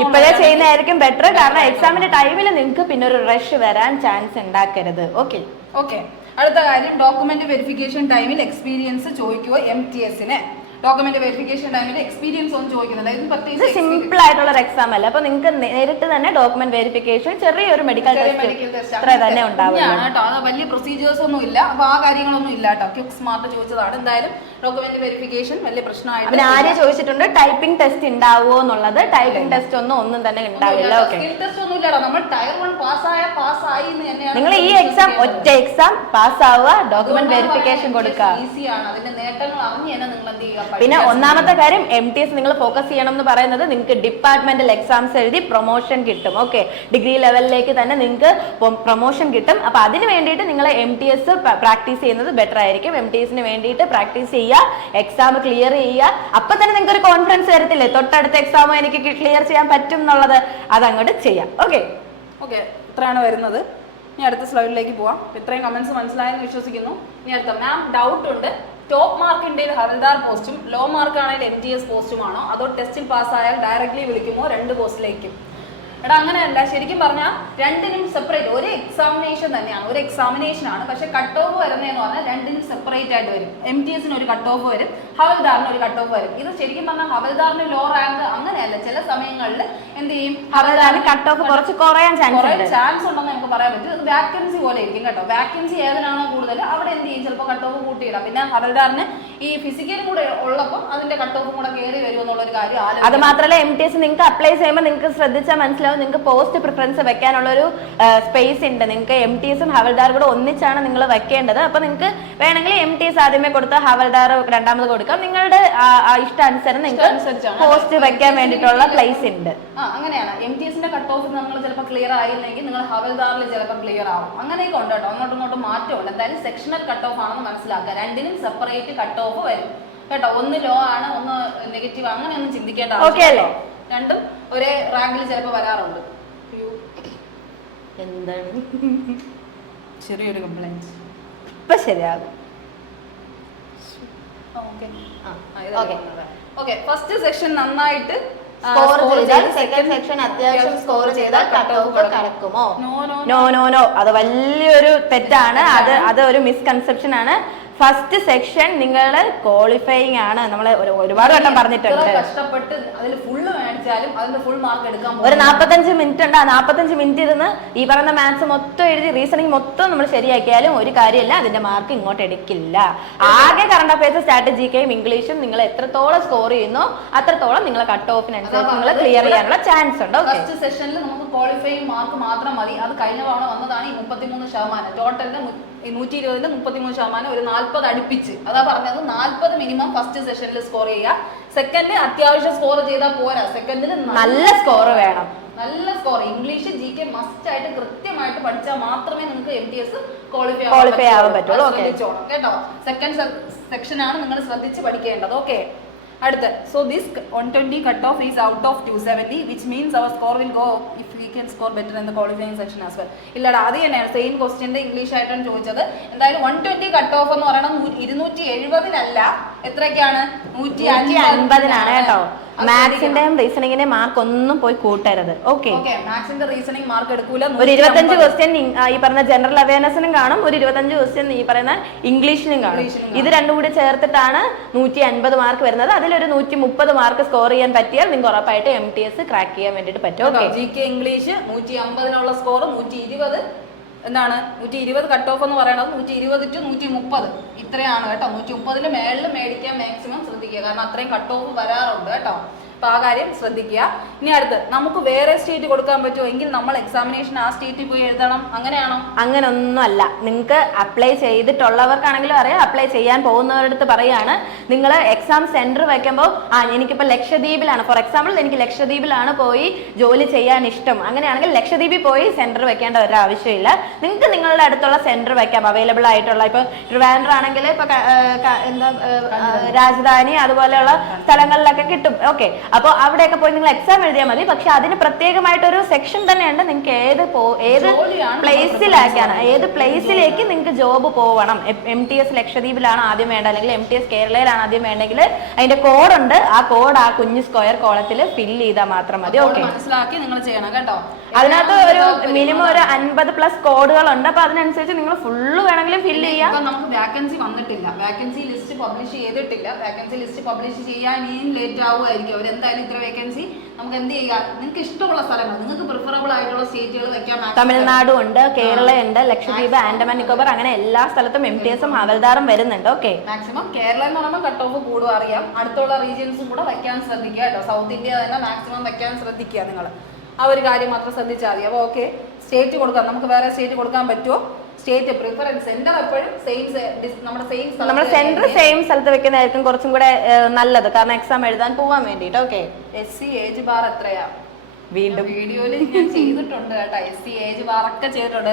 ഇപ്പോഴേ ചെയ്യുന്നതായിരിക്കും ബെറ്റർ. കാരണം എക്സാമിന്റെ ടൈമിൽ നിങ്ങൾക്ക് പിന്നെ ഒരു റഷ് വരാൻ ചാൻസ് ഉണ്ടാക്കരുത്. ഓക്കെ, അടുത്ത കാര്യം ഡോക്യുമെന്റ് വെരിഫിക്കേഷൻ ടൈമിൽ എക്സ്പീരിയൻസ് ചോദിക്കുമോ? MTSന് ഡോക്യുമെന്റ് വെരിഫിക്കേഷൻ ടൈമിൽ എക്സ്പീരിയൻസ് ഒന്നും ചോദിക്കുന്നില്ല. ഇത് സിമ്പിൾ ആയിട്ടുള്ള ഒരു എക്സാം അല്ല. അപ്പൊ നിങ്ങൾക്ക് നേരിട്ട് തന്നെ ഡോക്യുമെന്റ് വെരിഫിക്കേഷൻ, ചെറിയൊരു മെഡിക്കൽ ടെസ്റ്റ് അത്ര തന്നെ ഉണ്ടാവും കേട്ടോ. അത് വലിയ പ്രൊസീജിയേഴ്സ് ഒന്നും ഇല്ല. അപ്പൊ ആ കാര്യങ്ങളൊന്നും ഇല്ല കേട്ടോ. ക്വിക്ക് സ്മാർട്ട് ചോദിച്ചതാണ്. എന്തായാലും ഡോക്യുമെന്റ് വെരിഫിക്കേഷൻ വലിയ പ്രശ്നമായിട്ട്. പിന്നെ ആര്യ ചോദിച്ചിട്ടുണ്ട് ടൈപ്പിംഗ് ടെസ്റ്റ് ഉണ്ടാവുമോ എന്നുള്ളത്. ടൈപ്പിംഗ് ടെസ്റ്റ് ഒന്നും തന്നെ ഉണ്ടാവില്ല. ടെസ്റ്റ് ഒന്നും ഇല്ലടാ. നമ്മൾ ടയർ 1 പാസ്സായി നിങ്ങൾ ഈ എക്സാം ഒറ്റ എക്സാം പാസ്സാവുക, ഡോക്യുമെന്റ് വെരിഫിക്കേഷൻ കൊടുക്കുക. ഈസിയാണ്. അതിന്റെ നേട്ടങ്ങൾ അറിഞ്ഞ് തന്നെ നിങ്ങൾ എന്ത് ചെയ്യുക? പിന്നെ ഒന്നാമത്തെ കാര്യം MTS നിങ്ങൾ ഫോക്കസ് ചെയ്യണം എന്ന് പറയുന്നത് നിങ്ങൾക്ക് ഡിപ്പാർട്ട്മെന്റൽ എക്സാംസ് എഴുതി പ്രൊമോഷൻ കിട്ടും. ഓക്കെ, ഡിഗ്രി ലെവലിലേക്ക് തന്നെ നിങ്ങൾക്ക് പ്രൊമോഷൻ കിട്ടും. അപ്പൊ അതിന് വേണ്ടിയിട്ട് നിങ്ങൾ MTS പ്രാക്ടീസ് ചെയ്യുന്നത് ബെറ്റർ ആയിരിക്കും. MTSന് വേണ്ടിയിട്ട് പ്രാക്ടീസ് ചെയ്യുക, എക്സാം ക്ലിയർ ചെയ്യുക. അപ്പൊ തന്നെ നിങ്ങൾക്ക് ഒരു കോൺഫിഡൻസ് വരത്തില്ലേ, തൊട്ടടുത്ത എക്സാമോ എനിക്ക് ക്ലിയർ ചെയ്യാൻ പറ്റും എന്നുള്ളത്. അതങ്ങോട്ട് ചെയ്യാം. ഓക്കെ, ഇത്രയാണ് വരുന്നത്. ഇനി അടുത്ത സ്ലൈഡിലേക്ക് പോവാം. ഇത്രയും കമന്റ്സ് മനസ്സിലായെന്ന് വിശ്വസിക്കുന്നു. ഇനി അടുത്ത മാം ഡൗട്ട് ഉണ്ട്. ടോപ്പ് മാർക്കിന്റെ ഹവൽദാർ പോസ്റ്റും ലോ മാർക്ക് ആണെങ്കിൽ MTS പോസ്റ്റുമാണോ, അതോ ടെസ്റ്റിൽ പാസ്സായാൽ ഡയറക്ട്ലി വിളിക്കുമോ 2 പോസ്റ്റിലേക്കും? എടാ അങ്ങനെയല്ല, ശരിക്കും പറഞ്ഞാൽ രണ്ടിനും സെപ്പറേറ്റ് ഒരു എക്സാമിനേഷൻ തന്നെയാണ്, ഒരു എക്സാമിനേഷൻ ആണ്. പക്ഷെ കട്ട് ഓഫ് വരുന്നതെന്ന് പറഞ്ഞാൽ രണ്ടിനും സെപ്പറേറ്റ് ആയിട്ട് വരും. MTS ഒരു കട്ട് ഓഫ് വരും, ഹവൽദാറിന് ഒരു കട്ട് ഓഫ് വരും. ഇത് ശരിക്കും പറഞ്ഞാൽ ഹവൽദാറിന് ലോ റാങ്ക് അങ്ങനെയല്ല, ചില സമയങ്ങളിൽ എന്ത് ചെയ്യും, ഹവൽദാറിന് കട്ട് ഓഫ് കുറച്ച് കുറയാൻ ചാൻസ് ഉണ്ടെന്ന് നമുക്ക് പറയാൻ പറ്റും. അത് വാക്കൻസി പോലെ ഇരിക്കും കേട്ടോ. വാക്കൻസി ഏതിനാണോ കൂടുതൽ അവിടെ എന്ത് ചെയ്യും, ചിലപ്പോൾ കട്ട് ഓഫ് കൂട്ടിയിടാം. പിന്നെ ഹവൽദാറിന് ഈ ഫിസിക്കലും കൂടെ ഉള്ളപ്പോൾ അതിന്റെ കട്ട് ഓഫും കൂടെ കയറി വരും എന്നുള്ള ഒരു കാര്യം. അത് മാത്രമല്ല MTS നിങ്ങൾക്ക് അപ്ലൈ ചെയ്യുമ്പോൾ നിങ്ങൾക്ക് ശ്രദ്ധിച്ചാൽ മനസ്സിലാവും, നിങ്ങൾക്ക് പോസ്റ്റ് പ്രിഫറൻസ് വെക്കാനുള്ള ഒരു സ്പേസ് ഉണ്ട്. നിങ്ങൾക്ക് MTSും ഹവൽദാർ കൂടെ ഒന്നിച്ചാണ് നിങ്ങൾ വെക്കേണ്ടത്. അപ്പൊ നിങ്ങൾക്ക് വേണമെങ്കിൽ MTS ആദ്യമേ കൊടുത്താൽ ഹവൽദാർ രണ്ടാമത് കൊടുക്കാം. നിങ്ങളുടെ ഇഷ്ടാനുസരണം നിങ്ങൾക്ക് പോസ്റ്റ് വെക്കാൻ വേണ്ടിയിട്ടുള്ള പ്ലേസ് ഉണ്ട്. അങ്ങനെയാണ്. MTSന്റെ കട്ട് ഓഫ് നമ്മൾ ചിലപ്പോൾ ക്ലിയർ ആയില്ലെങ്കിൽ നിങ്ങൾ ഹവൽദാറിൽ ചിലപ്പോൾ ക്ലിയർ ആവും. അങ്ങനെയൊക്കെ ഉണ്ട് കേട്ടോ. അങ്ങോട്ടും ഇങ്ങോട്ടും മാറ്റമുണ്ട്. എന്തായാലും സെക്ഷണൽ കട്ട് ഓഫ് ആണെന്ന് മനസ്സിലാക്കുക. രണ്ടിനും സെപ്പറേറ്റ് കട്ട് ഓഫ് വരും കേട്ടോ. ഒന്ന് ലോ ആണ്, ഒന്ന് നെഗറ്റീവ്, അങ്ങനെയൊന്നും ചിന്തിക്കേണ്ട ആവശ്യമില്ല. രണ്ടും ഒരേ റാങ്കിൽ ചിലപ്പോൾ വരാറുണ്ട്. എന്താണ് ചെറിയൊരു കംപ്ലൈന്റ് ഇപ്പൊ ശരിയാകും. ഫസ്റ്റ് സെക്ഷൻ നന്നായിട്ട് സ്കോർ ചെയ്താൽ സെക്കൻഡ് സെക്ഷൻ അത്യാവശ്യം സ്കോർ ചെയ്താൽ കട്ട് ഓഫ് കടക്കുമോ? നോ നോ നോ, അത് വലിയൊരു തെറ്റാണ്. അത് ഒരു മിസ്കൺസെപ്ഷൻ ആണ്. ഫസ്റ്റ് സെക്ഷൻ നിങ്ങൾ ക്വാളിഫയിങ് ആണ്. നമ്മൾ ഒരുപാട് വട്ടം പറഞ്ഞിട്ടുണ്ട്. കഷ്ടപ്പെട്ട് അതിൽ ഫുള്ള് മേടിച്ചാലും അതിന്റെ ഫുൾ മാർക്ക് എടുക്കാൻ ഒരു 45 മിനിറ്റ് ഉണ്ട്. ആ 45 മിനിറ്റ് ഇരുന്ന് ഈ പറയുന്ന മാത്സ് മൊത്തം എഴുതി റീസണിങ് മൊത്തം നമ്മൾ ശരിയാക്കിയാലും ഒരു കാര്യമില്ല, അതിന്റെ മാർക്ക് ഇങ്ങോട്ട് എടുക്കില്ല. ആകെ കറണ്ട് അഫയേഴ്സ്, സ്ട്രാറ്റജിക്കയും ഇംഗ്ലീഷും നിങ്ങൾ എത്രത്തോളം സ്കോർ ചെയ്യുന്നോ അത്രത്തോളം നിങ്ങളെ കട്ട് ഓഫിനനുസരിച്ച് നിങ്ങൾ ക്ലിയർ ചെയ്യാനുള്ള ചാൻസ് ഉണ്ട്. ഫസ്റ്റ് സെഷനിൽ നമുക്ക് ക്വാളിഫയിങ് മാർക്ക് മാത്രം മതി. അത് കഴിഞ്ഞ തവണ വന്നതാണ് ഈ 33%. ടോട്ടലിന്റെ 120ന്റെ 33%, ഒരു 40 അടുപ്പിച്ച്. അതാ പറഞ്ഞത് 40 മിനിമം ഫസ്റ്റ് സെഷനിൽ സ്കോർ ചെയ്യുക. സെക്കൻഡ് അത്യാവശ്യം സ്കോർ ചെയ്താൽ പോരാ, സെക്കൻഡിൽ നല്ല സ്കോർ വേണം. നല്ല സ്കോർ. ഇംഗ്ലീഷ് GK മസ്റ്റ് ആയിട്ട് കൃത്യമായിട്ട് പഠിച്ചാൽ മാത്രമേ നിങ്ങൾക്ക് MTS ക്വാളിഫൈ ആവാൻ പറ്റുള്ളൂ. കേട്ടോ. സെക്കൻഡ് സെക്ഷൻ ആണ് നിങ്ങൾ ശ്രദ്ധിച്ച് പഠിക്കേണ്ടത്. ഓക്കെ, അടുത്ത. So this 120 cut off is out of 270, which means our score will go up if we can score better in the qualifying section as well. ഇല്ലടാ, അത് തന്നെയാണ് സെയിം ക്വസ്റ്റ്യന്റെ ഇംഗ്ലീഷ് ആയിട്ടാണ് ചോദിച്ചത്. എന്തായാലും 120 കട്ട് ഓഫ് എന്ന് പറയുന്നത് 270-ല്ല, എത്രയൊക്കെയാണ്, 150-നാണ് കേട്ടോ. മാത്സിന്റെയും റീസണിങ്ങിന്റെയും മാർക്ക് ഒന്നും പോയി കൂട്ടരുത്. ഓക്കെ, മാത്സിന്റെ റീസണിംഗ് മാർക്ക് എടുക്കൂല. ഒരു 25 ക്വസ്റ്റ്യൻ ഈ പറഞ്ഞ ജനറൽ അവയർനെസിനും കാണും, ഒരു 25 ക്വസ്റ്റ്യൻ ഈ പറയുന്ന ഇംഗ്ലീഷിനും കാണും. ഇത് രണ്ടും കൂടി ചേർത്തിട്ടാണ് 150 മാർക്ക് വരുന്നത്. അതിലൊരു 130 മാർക്ക് സ്കോർ ചെയ്യാൻ പറ്റിയാൽ നിങ്ങൾക്ക് ഉറപ്പായിട്ട് MTS ക്രാക്ക് ചെയ്യാൻ വേണ്ടിട്ട് പറ്റും. GK ഇംഗ്ലീഷ് 150-നുള്ള സ്കോർ 120 എന്താണ് 120 കട്ട് ഓഫ് എന്ന് പറയുന്നത് 120 to 130 ഇത്രയാണ് കേട്ടോ. 130-ന് മേളിൽ മേടിക്കാൻ മാക്സിമം ശ്രദ്ധിക്കുക, കാരണം അത്രയും കട്ട് ഓഫ് വരാറുണ്ട് കേട്ടോ. അപ്പൊ ആ കാര്യം ശ്രദ്ധിക്കുക. ഇനി അടുത്ത്, നമുക്ക് വേറെ സ്റ്റേറ്റ് കൊടുക്കാൻ പറ്റുമോ എങ്കിൽ നമ്മൾ എക്സാമിനേഷൻ ആ സ്റ്റേറ്റിൽ പോയി എഴുതണം, അങ്ങനെയാണോ? അങ്ങനെ ഒന്നും അല്ല. നിങ്ങൾക്ക് അപ്ലൈ ചെയ്തിട്ടുള്ളവർക്കാണെങ്കിലും അറിയാം, അപ്ലൈ ചെയ്യാൻ പോകുന്നവരുടെ അടുത്ത് പറയാണ്, നിങ്ങൾ എക്സാം സെന്റർ വെക്കുമ്പോൾ എനിക്കിപ്പോൾ ലക്ഷദ്വീപിലാണ്, ഫോർ എക്സാമ്പിൾ എനിക്ക് ലക്ഷദ്വീപിലാണ് പോയി ജോലി ചെയ്യാൻ ഇഷ്ടം, അങ്ങനെയാണെങ്കിൽ ലക്ഷദ്വീപിൽ പോയി സെന്റർ വെക്കേണ്ട ഒരു ആവശ്യമില്ല. നിങ്ങൾക്ക് നിങ്ങളുടെ അടുത്തുള്ള സെന്റർ വെക്കാം, അവൈലബിൾ ആയിട്ടുള്ള. ഇപ്പൊ ട്രിവാൻഡ്രം ആണെങ്കിൽ ഇപ്പൊ എന്താ രാജധാനി അതുപോലെയുള്ള സ്ഥലങ്ങളിലൊക്കെ കിട്ടും. ഓക്കെ, അപ്പോൾ അവിടെയൊക്കെ പോയി നിങ്ങൾ എക്സാം എഴുതിയാൽ മതി. പക്ഷെ അതിന് പ്രത്യേകമായിട്ടൊരു സെക്ഷൻ തന്നെയുണ്ട്. നിങ്ങൾക്ക് ഏത് പ്ലേസിലാക്കാണ്, ഏത് പ്ലേസിലേക്ക് നിങ്ങൾക്ക് ജോബ് പോകണം. MTS ലക്ഷദ്വീപിലാണ് ആദ്യം വേണ്ട, അല്ലെങ്കിൽ MTS കേരളയിലാണ് ആദ്യം വേണ്ടെങ്കിൽ അതിന്റെ കോഡുണ്ട്. ആ കോഡ് ആ കുഞ്ഞു സ്ക്വയർ കോളത്തിൽ ഫില്ല് ചെയ്താൽ മാത്രം മതി. ഓക്കെ, മനസ്സിലാക്കി നിങ്ങൾ ചെയ്യണം കേട്ടോ. അതിനകത്ത് ഒരു മിനിമം ഒരു 50+ കോഡുകളുണ്ട്. അപ്പൊ അതിനനുസരിച്ച് നിങ്ങൾ ഫുള്ള് വേണമെങ്കിലും ഫില്ല് ചെയ്യാം. നമുക്ക് വാക്കൻസി വന്നിട്ടില്ല, വാക്കൻസി ലിസ്റ്റ് പബ്ലിഷ് ചെയ്തിട്ടില്ല. വാക്കൻസി ലിസ്റ്റ് പബ്ലിഷ് ചെയ്യാൻ ഇനിയും ലേറ്റ് ആവുമായിരിക്കും. അവരെന്തായാലും ഇത്ര വേക്കൻസി നമുക്ക് എന്ത് ചെയ്യാം, നിങ്ങൾക്ക് ഇഷ്ടമുള്ള സ്ഥലങ്ങൾ, നിങ്ങൾക്ക് പ്രിഫറബിൾ ആയിട്ടുള്ള സ്റ്റേറ്റുകൾ വെക്കാം. തമിഴ്നാടും ഉണ്ട്, കേരളയുണ്ട്, ലക്ഷദ്വീപ്, ആൻഡമാൻ നിക്കോബർ, അങ്ങനെ എല്ലാ സ്ഥലത്തും MTSും ഹവൽദാറും വരുന്നുണ്ട്. ഓക്കെ, മാക്സിമം കേരള എന്ന് പറയുമ്പോൾ കട്ട് ഓഫ് കൂടുക അറിയാം. അടുത്തുള്ള റീജിയൻസും കൂടെ വെക്കാൻ ശ്രദ്ധിക്കുക കേട്ടോ. സൗത്ത് ഇന്ത്യ തന്നെ മാക്സിമം വെക്കാൻ ശ്രദ്ധിക്കുക നിങ്ങൾ. ആ ഒരു കാര്യം മാത്രം ശ്രദ്ധിച്ചാൽ മതി. അപ്പോൾ ഓക്കെ, സ്റ്റേറ്റ് കൊടുക്കാം. നമുക്ക് വേറെ സ്റ്റേറ്റ് കൊടുക്കാൻ പറ്റുമോ? സ്റ്റേറ്റ് പ്രിഫറൻസ്, സെന്റർ എപ്പോഴും നമ്മുടെ സെന്റർ സെയിം സ്ഥലത്ത് വെക്കുന്നതായിരിക്കും കുറച്ചും കൂടെ നല്ലത്, കാരണം എക്സാം എഴുതാൻ പോവാൻ വേണ്ടിട്ട്. ഓക്കെ, SC ഏജ് ബാർ എത്രയാ? വീണ്ടും വീഡിയോയിൽ ഞാൻ ചെയ്തിട്ടുണ്ട് കേട്ടോ. SC ഏജ് ബാർ ഒക്കെ ചെയ്തിട്ടുണ്ട്.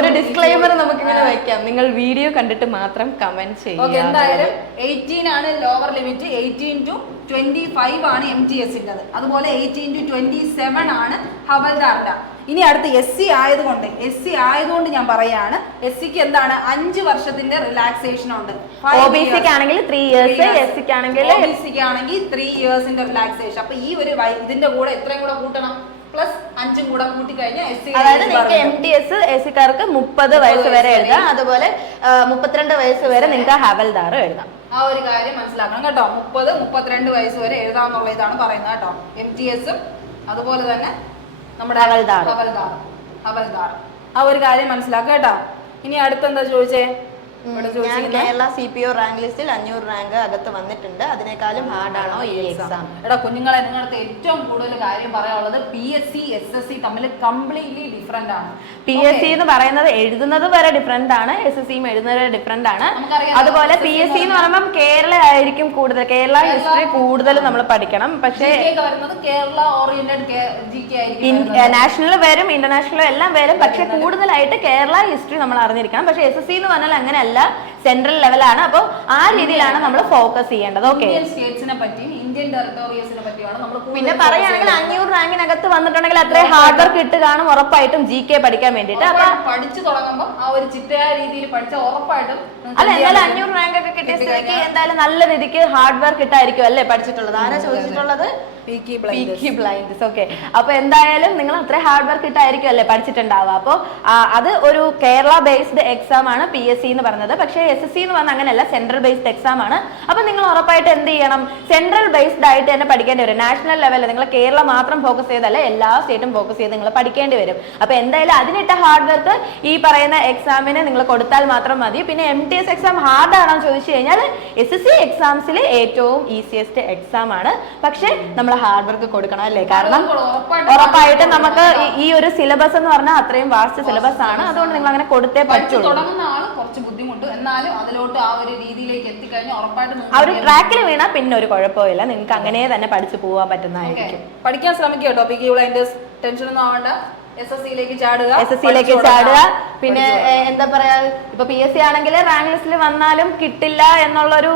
ഒരു ഡിസ്ക്ലെയിമർ നമുക്ക് ഇങ്ങനെ വെക്കാം, നിങ്ങൾ വീഡിയോ കണ്ടിട്ട് മാത്രം കമന്റ് ചെയ്യുക. എന്തായാലും 18 ആണ് ലോവർ ലിമിറ്റ്, 18 to 25 ആണ് MTS-ൻ്റെത്. അതുപോലെ 18 to 27 ആണ് ഹവൽദാറിന്റെ. ഇനി അടുത്ത് SC ആയതുകൊണ്ട് ഞാൻ പറയാണ്, SC എന്താണ് 5 വർഷത്തിന്റെ റിലാക്സേഷൻ ഉണ്ട്. OBC ആണെങ്കിൽ 3 years, SC ആണെങ്കിൽ 3 yearsന്റെ റിലാക്സേഷൻ. അപ്പൊ ഈ ഒരു ഇതിന്റെ കൂടെ എത്രയും കൂടെ കൂട്ടണം, പ്ലസ് 5 കൂടെ കൂട്ടി കഴിഞ്ഞാൽ SC, അതായത് നിങ്ങൾക്ക് MTS SC-കാർക്ക് 30 വയസ്സ് വരെ എഴുതാം, അതുപോലെ 32 വയസ്സ് വരെ നിങ്ങൾക്ക് ഹവൽദാർ എഴുതാം. ആ ഒരു കാര്യം മനസ്സിലാക്കണം കേട്ടോ. 30-32 വയസ്സ് വരെ എഴുതാന്നുള്ള ഇതാണ് പറയുന്നത് കേട്ടോ. MTS-ഉം അതുപോലെ തന്നെ നമ്മുടെ ഹവൽദാർ ആ ഒരു കാര്യം മനസ്സിലാക്കുക കേട്ടോ. ഇനി അടുത്തെന്താ ചോദിച്ചേ? ഞാൻ കേരള CPO റാങ്ക് ലിസ്റ്റിൽ 500 റാങ്ക് അകത്ത് വന്നിട്ടുണ്ട്, അതിനേക്കാളും ഹാർഡാണോ ഈ എക്സാം? എടാ കുഞ്ഞുങ്ങളെ, നിങ്ങളുടെ ഏറ്റവും കൂടുതൽ കാര്യം പറയാനുള്ളത് PSC SSC തമ്മിൽ കംപ്ലീറ്റ്ലി ഡിഫറെന്റ് ആണ്. PSC എന്ന് പറയുന്നത് എഴുതുന്നത് വരെ ഡിഫറെന്റ് ആണ്, SSCയും എഴുതുന്നത് ഡിഫറെന്റ് ആണ്. അതുപോലെ PSC എന്ന് പറയുമ്പോൾ കേരള ആയിരിക്കും കൂടുതൽ, കേരള ഹിസ്റ്ററി കൂടുതൽ നമ്മൾ പഠിക്കണം. പക്ഷേ കേരള ഓറിയന്റഡ് GK ആയിരിക്കും, നാഷണൽ വരും ഇന്റർനാഷണൽ എല്ലാം വരും, പക്ഷെ കൂടുതലായിട്ട് കേരള ഹിസ്റ്ററി നമ്മൾ അറിഞ്ഞിരിക്കണം. പക്ഷെ SSC എന്ന് പറഞ്ഞാൽ അങ്ങനെയല്ല, സെൻട്രൽ ലെവലാണ്. അപ്പോൾ ആ രീതിയിലാണ് നമ്മൾ ഫോക്കസ് ചെയ്യേണ്ടത്. ഓക്കെ, സ്റ്റേറ്റ്സിനെ പറ്റിയും ഇന്ത്യൻ ടെറിട്ടോറിയൽസിനെ പറ്റിയാണ് നമ്മൾ. പിന്നെ പറയുകയാണെങ്കിൽ 500 റാങ്കിനകത്ത് വന്നിട്ടുണ്ടെങ്കിൽ അത്രയും ഹാർഡ് വർക്ക് ഇട്ട് കാണും ഉറപ്പായിട്ടും GK പഠിക്കാൻ വേണ്ടിയിട്ട്. അപ്പൊ പഠിച്ചു തുടങ്ങുമ്പോൾ ആ ഒരു ചിട്ടയായ രീതിയിൽ പഠിച്ച ഉറപ്പായിട്ടും അല്ല, എന്തായാലും 500 റാങ്ക് ഒക്കെ കിട്ടിയ സ്ഥിതിക്ക് എന്തായാലും നല്ല രീതിക്ക് ഹാർഡ് വർക്ക് ഇട്ടായിരിക്കും അല്ലേ പഠിച്ചിട്ടുള്ളത്. ആരാ ചോദിച്ചിട്ടുള്ളത്? Peaky blinds. ഓക്കെ, അപ്പൊ എന്തായാലും നിങ്ങൾ അത്ര ഹാർഡ് വർക്ക് ഇട്ടായിരിക്കും അല്ലേ പഠിച്ചിട്ടുണ്ടാവുക. അപ്പോൾ അത് ഒരു കേരള ബേസ്ഡ് എക്സാം ആണ് PSC എന്ന് പറയുന്നത്. പക്ഷേ SSC എന്ന് പറഞ്ഞാൽ അങ്ങനെയല്ല, സെൻട്രൽ ബേസ്ഡ് എക്സാം ആണ്. അപ്പൊ നിങ്ങൾ ഉറപ്പായിട്ട് എന്ത് ചെയ്യണം, സെൻട്രൽ ബേസ്ഡ് ആയിട്ട് തന്നെ പഠിക്കേണ്ടി വരും. നാഷണൽ ലെവലിൽ നിങ്ങൾ കേരള മാത്രം ഫോക്കസ് ചെയ്തല്ല, എല്ലാ സ്റ്റേറ്റും ഫോക്കസ് ചെയ്ത് നിങ്ങൾ പഠിക്കേണ്ടി വരും. അപ്പൊ എന്തായാലും അതിനിട്ട ഹാർഡ് വർക്ക് ഈ പറയുന്ന എക്സാമിന് നിങ്ങൾ കൊടുത്താൽ മാത്രം മതി. പിന്നെ MTS എക്സാം ഹാർഡ് ആണോ ചോദിച്ചു കഴിഞ്ഞാൽ SSC എക്സാംസിൽ ഏറ്റവും ഈസിയസ്റ്റ് എക്സാം ആണ്. പക്ഷെ നമ്മൾ ഹാർഡ് വർക്ക് കൊടുക്കണം അല്ലേ, കാരണം ഉറപ്പായിട്ടും നമുക്ക് ഈ ഒരു സിലബസ് എന്ന് പറഞ്ഞാൽ അത്രയും വാസ്റ്റ് സിലബസ് ആണ്. അതുകൊണ്ട് നിങ്ങൾ അങ്ങനെ കൊടുത്തേ പറ്റുള്ളൂ. കുറച്ച് ബുദ്ധിമുട്ട്, എന്നാലും അതിലോട്ട് ആ ഒരു രീതിയിലേക്ക് എത്തിക്കഴിഞ്ഞാൽ ഉറപ്പായിട്ടും ആ ഒരു ട്രാക്കിൽ വീണാൽ പിന്നെ ഒരു കുഴപ്പമില്ല, നിങ്ങൾക്ക് അങ്ങനെ തന്നെ പഠിച്ചു പോകാൻ പറ്റുന്നതായിരിക്കും. പഠിക്കാൻ ശ്രമിക്കുക കേട്ടോ. ടെൻഷൻ ഒന്നും ആവണ്ട, SSC-യിലേക്ക് ചാടുക. പിന്നെ എന്താ പറയാ, ഇപ്പൊ PSC ആണെങ്കിൽ റാങ്ക് ലിസ്റ്റിൽ വന്നാലും കിട്ടില്ല എന്നുള്ളൊരു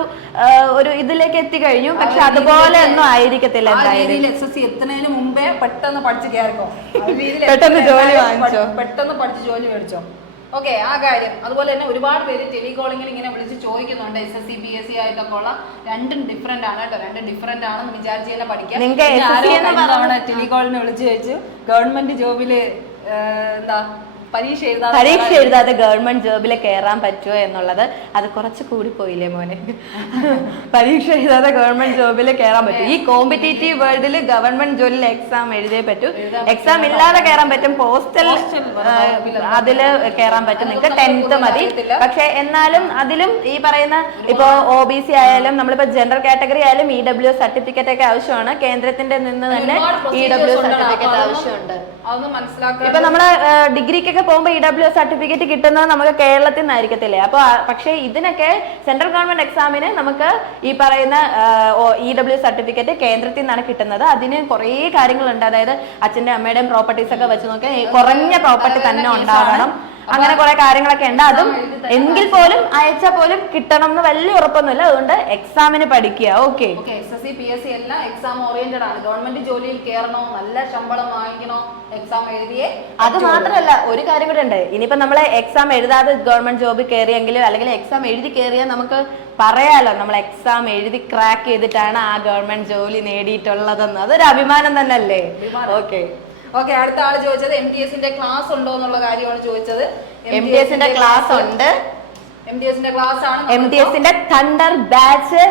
ഇതിലേക്ക് എത്തിക്കഴിഞ്ഞു. പക്ഷെ അതുപോലെ ഒന്നും ആയിരിക്കത്തില്ല. എന്തായാലും SSC എത്തുന്നതിന് മുമ്പേ പെട്ടെന്ന് പഠിച്ച് കയറിക്കോ, പെട്ടെന്ന് ജോലി വാങ്ങിച്ചോ, പെട്ടെന്ന് പഠിച്ച് ജോലി മേടിച്ചോ. ഓക്കെ, ആ കാര്യം. അതുപോലെ തന്നെ ഒരുപാട് പേര് ടെലികോളിങ്ങിൽ ഇങ്ങനെ വിളിച്ച് ചോദിക്കുന്നുണ്ട്. SSC PSC ആയിട്ടൊക്കെ ഉള്ള രണ്ടും ഡിഫറെന്റ് ആണ് കേട്ടോ. രണ്ടും ഡിഫറെന്റ് ആണെന്ന് വിചാരിച്ച് തന്നെ പഠിക്കാം. ടെലികോളിനെ വിളിച്ച് ചോദിച്ചു ഗവൺമെന്റ് ജോബില് എന്താ പരീക്ഷ എഴുതാതെ ഗവൺമെന്റ് ജോബിൽ കയറാൻ പറ്റുമോ എന്നുള്ളത്, അത് കുറച്ച് കൂടി പോയില്ലേ മോനെ? പരീക്ഷ എഴുതാതെ ഗവൺമെന്റ് ജോബിൽ കയറാൻ പറ്റും. ഈ കോമ്പറ്റേറ്റീവ് വേൾഡിൽ ഗവൺമെന്റ് ജോലിയിൽ എക്സാം എഴുതിയേ പറ്റൂ. എക്സാം ഇല്ലാതെ കയറാൻ പറ്റും, പോസ്റ്റൽ അതില് കയറാൻ പറ്റും. നിങ്ങൾക്ക് 10th മതി. പക്ഷെ എന്നാലും അതിലും ഈ പറയുന്ന ഇപ്പോ OBC ആയാലും നമ്മളിപ്പോ ജനറൽ കാറ്റഗറി ആയാലും EWS സർട്ടിഫിക്കറ്റ് ഒക്കെ ആവശ്യമാണ്. കേന്ദ്രത്തിന്റെ നിന്ന് തന്നെ EWS സർട്ടിഫിക്കറ്റ് ആവശ്യമുണ്ട്. ഇപ്പൊ നമ്മള് ഡിഗ്രിക്കൊക്കെ പോകുമ്പോൾ EWS സർട്ടിഫിക്കറ്റ് കിട്ടുന്നത് നമുക്ക് കേരളത്തിൽ നിന്നായിരിക്കത്തില്ലേ. അപ്പൊ പക്ഷേ ഇതിനൊക്കെ സെൻട്രൽ ഗവൺമെന്റ് എക്സാമിന് നമുക്ക് ഈ പറയുന്ന EWS സർട്ടിഫിക്കറ്റ് കേന്ദ്രത്തിൽ നിന്നാണ് കിട്ടുന്നത്. അതിന് കുറേ കാര്യങ്ങളുണ്ട്. അതായത് അച്ഛന്റെ അമ്മയുടെയും പ്രോപ്പർട്ടീസ് ഒക്കെ വെച്ച് നോക്കിയാൽ കുറഞ്ഞ പ്രോപ്പർട്ടി തന്നെ ഉണ്ടാവണം. അങ്ങനെ കുറെ കാര്യങ്ങളൊക്കെ ഉണ്ട്. അതും എങ്കിൽ പോലും അയച്ചാൽ പോലും കിട്ടണം എന്ന് വലിയ ഉറപ്പൊന്നുമില്ല. അതുകൊണ്ട് എക്സാമിന് പഠിക്കുക. ഓക്കെ, SSC PSC എല്ലാം എക്സാം ഓറിയന്റഡ് ആണ്. ഗവൺമെന്റ് ജോലിയിൽ കയറണോ, നല്ല ശമ്പളം വാങ്ങിക്കണോ, എക്സാം എഴുതിയേ. അത് മാത്രമല്ല, ഒരു കാര്യം കൂടെ ഉണ്ട്. ഇനിയിപ്പോ നമ്മളെ എക്സാം എഴുതാതെ ഗവൺമെന്റ് ജോബിൽ കയറിയെങ്കിലും അല്ലെങ്കിൽ എക്സാം എഴുതി കയറിയാൽ നമുക്ക് പറയാലോ നമ്മൾ എക്സാം എഴുതി ക്രാക്ക് ചെയ്തിട്ടാണ് ആ ഗവൺമെന്റ് ജോലി നേടിയിട്ടുള്ളതെന്ന്. അതൊരു അഭിമാനം തന്നെ അല്ലേ? ഓക്കെ, അടുത്ത ആള് ചോദിച്ചത് MTS-ന്റെ ക്ലാസ് ഉണ്ടോ എന്നുള്ള കാര്യമാണ് ചോദിച്ചത്. MTS-ന്റെ ക്ലാസ് ഉണ്ട്. MTS-ന്റെ ക്ലാസ് ആണ്. MTS-ന്റെ തണ്ടർ ബാച്ച്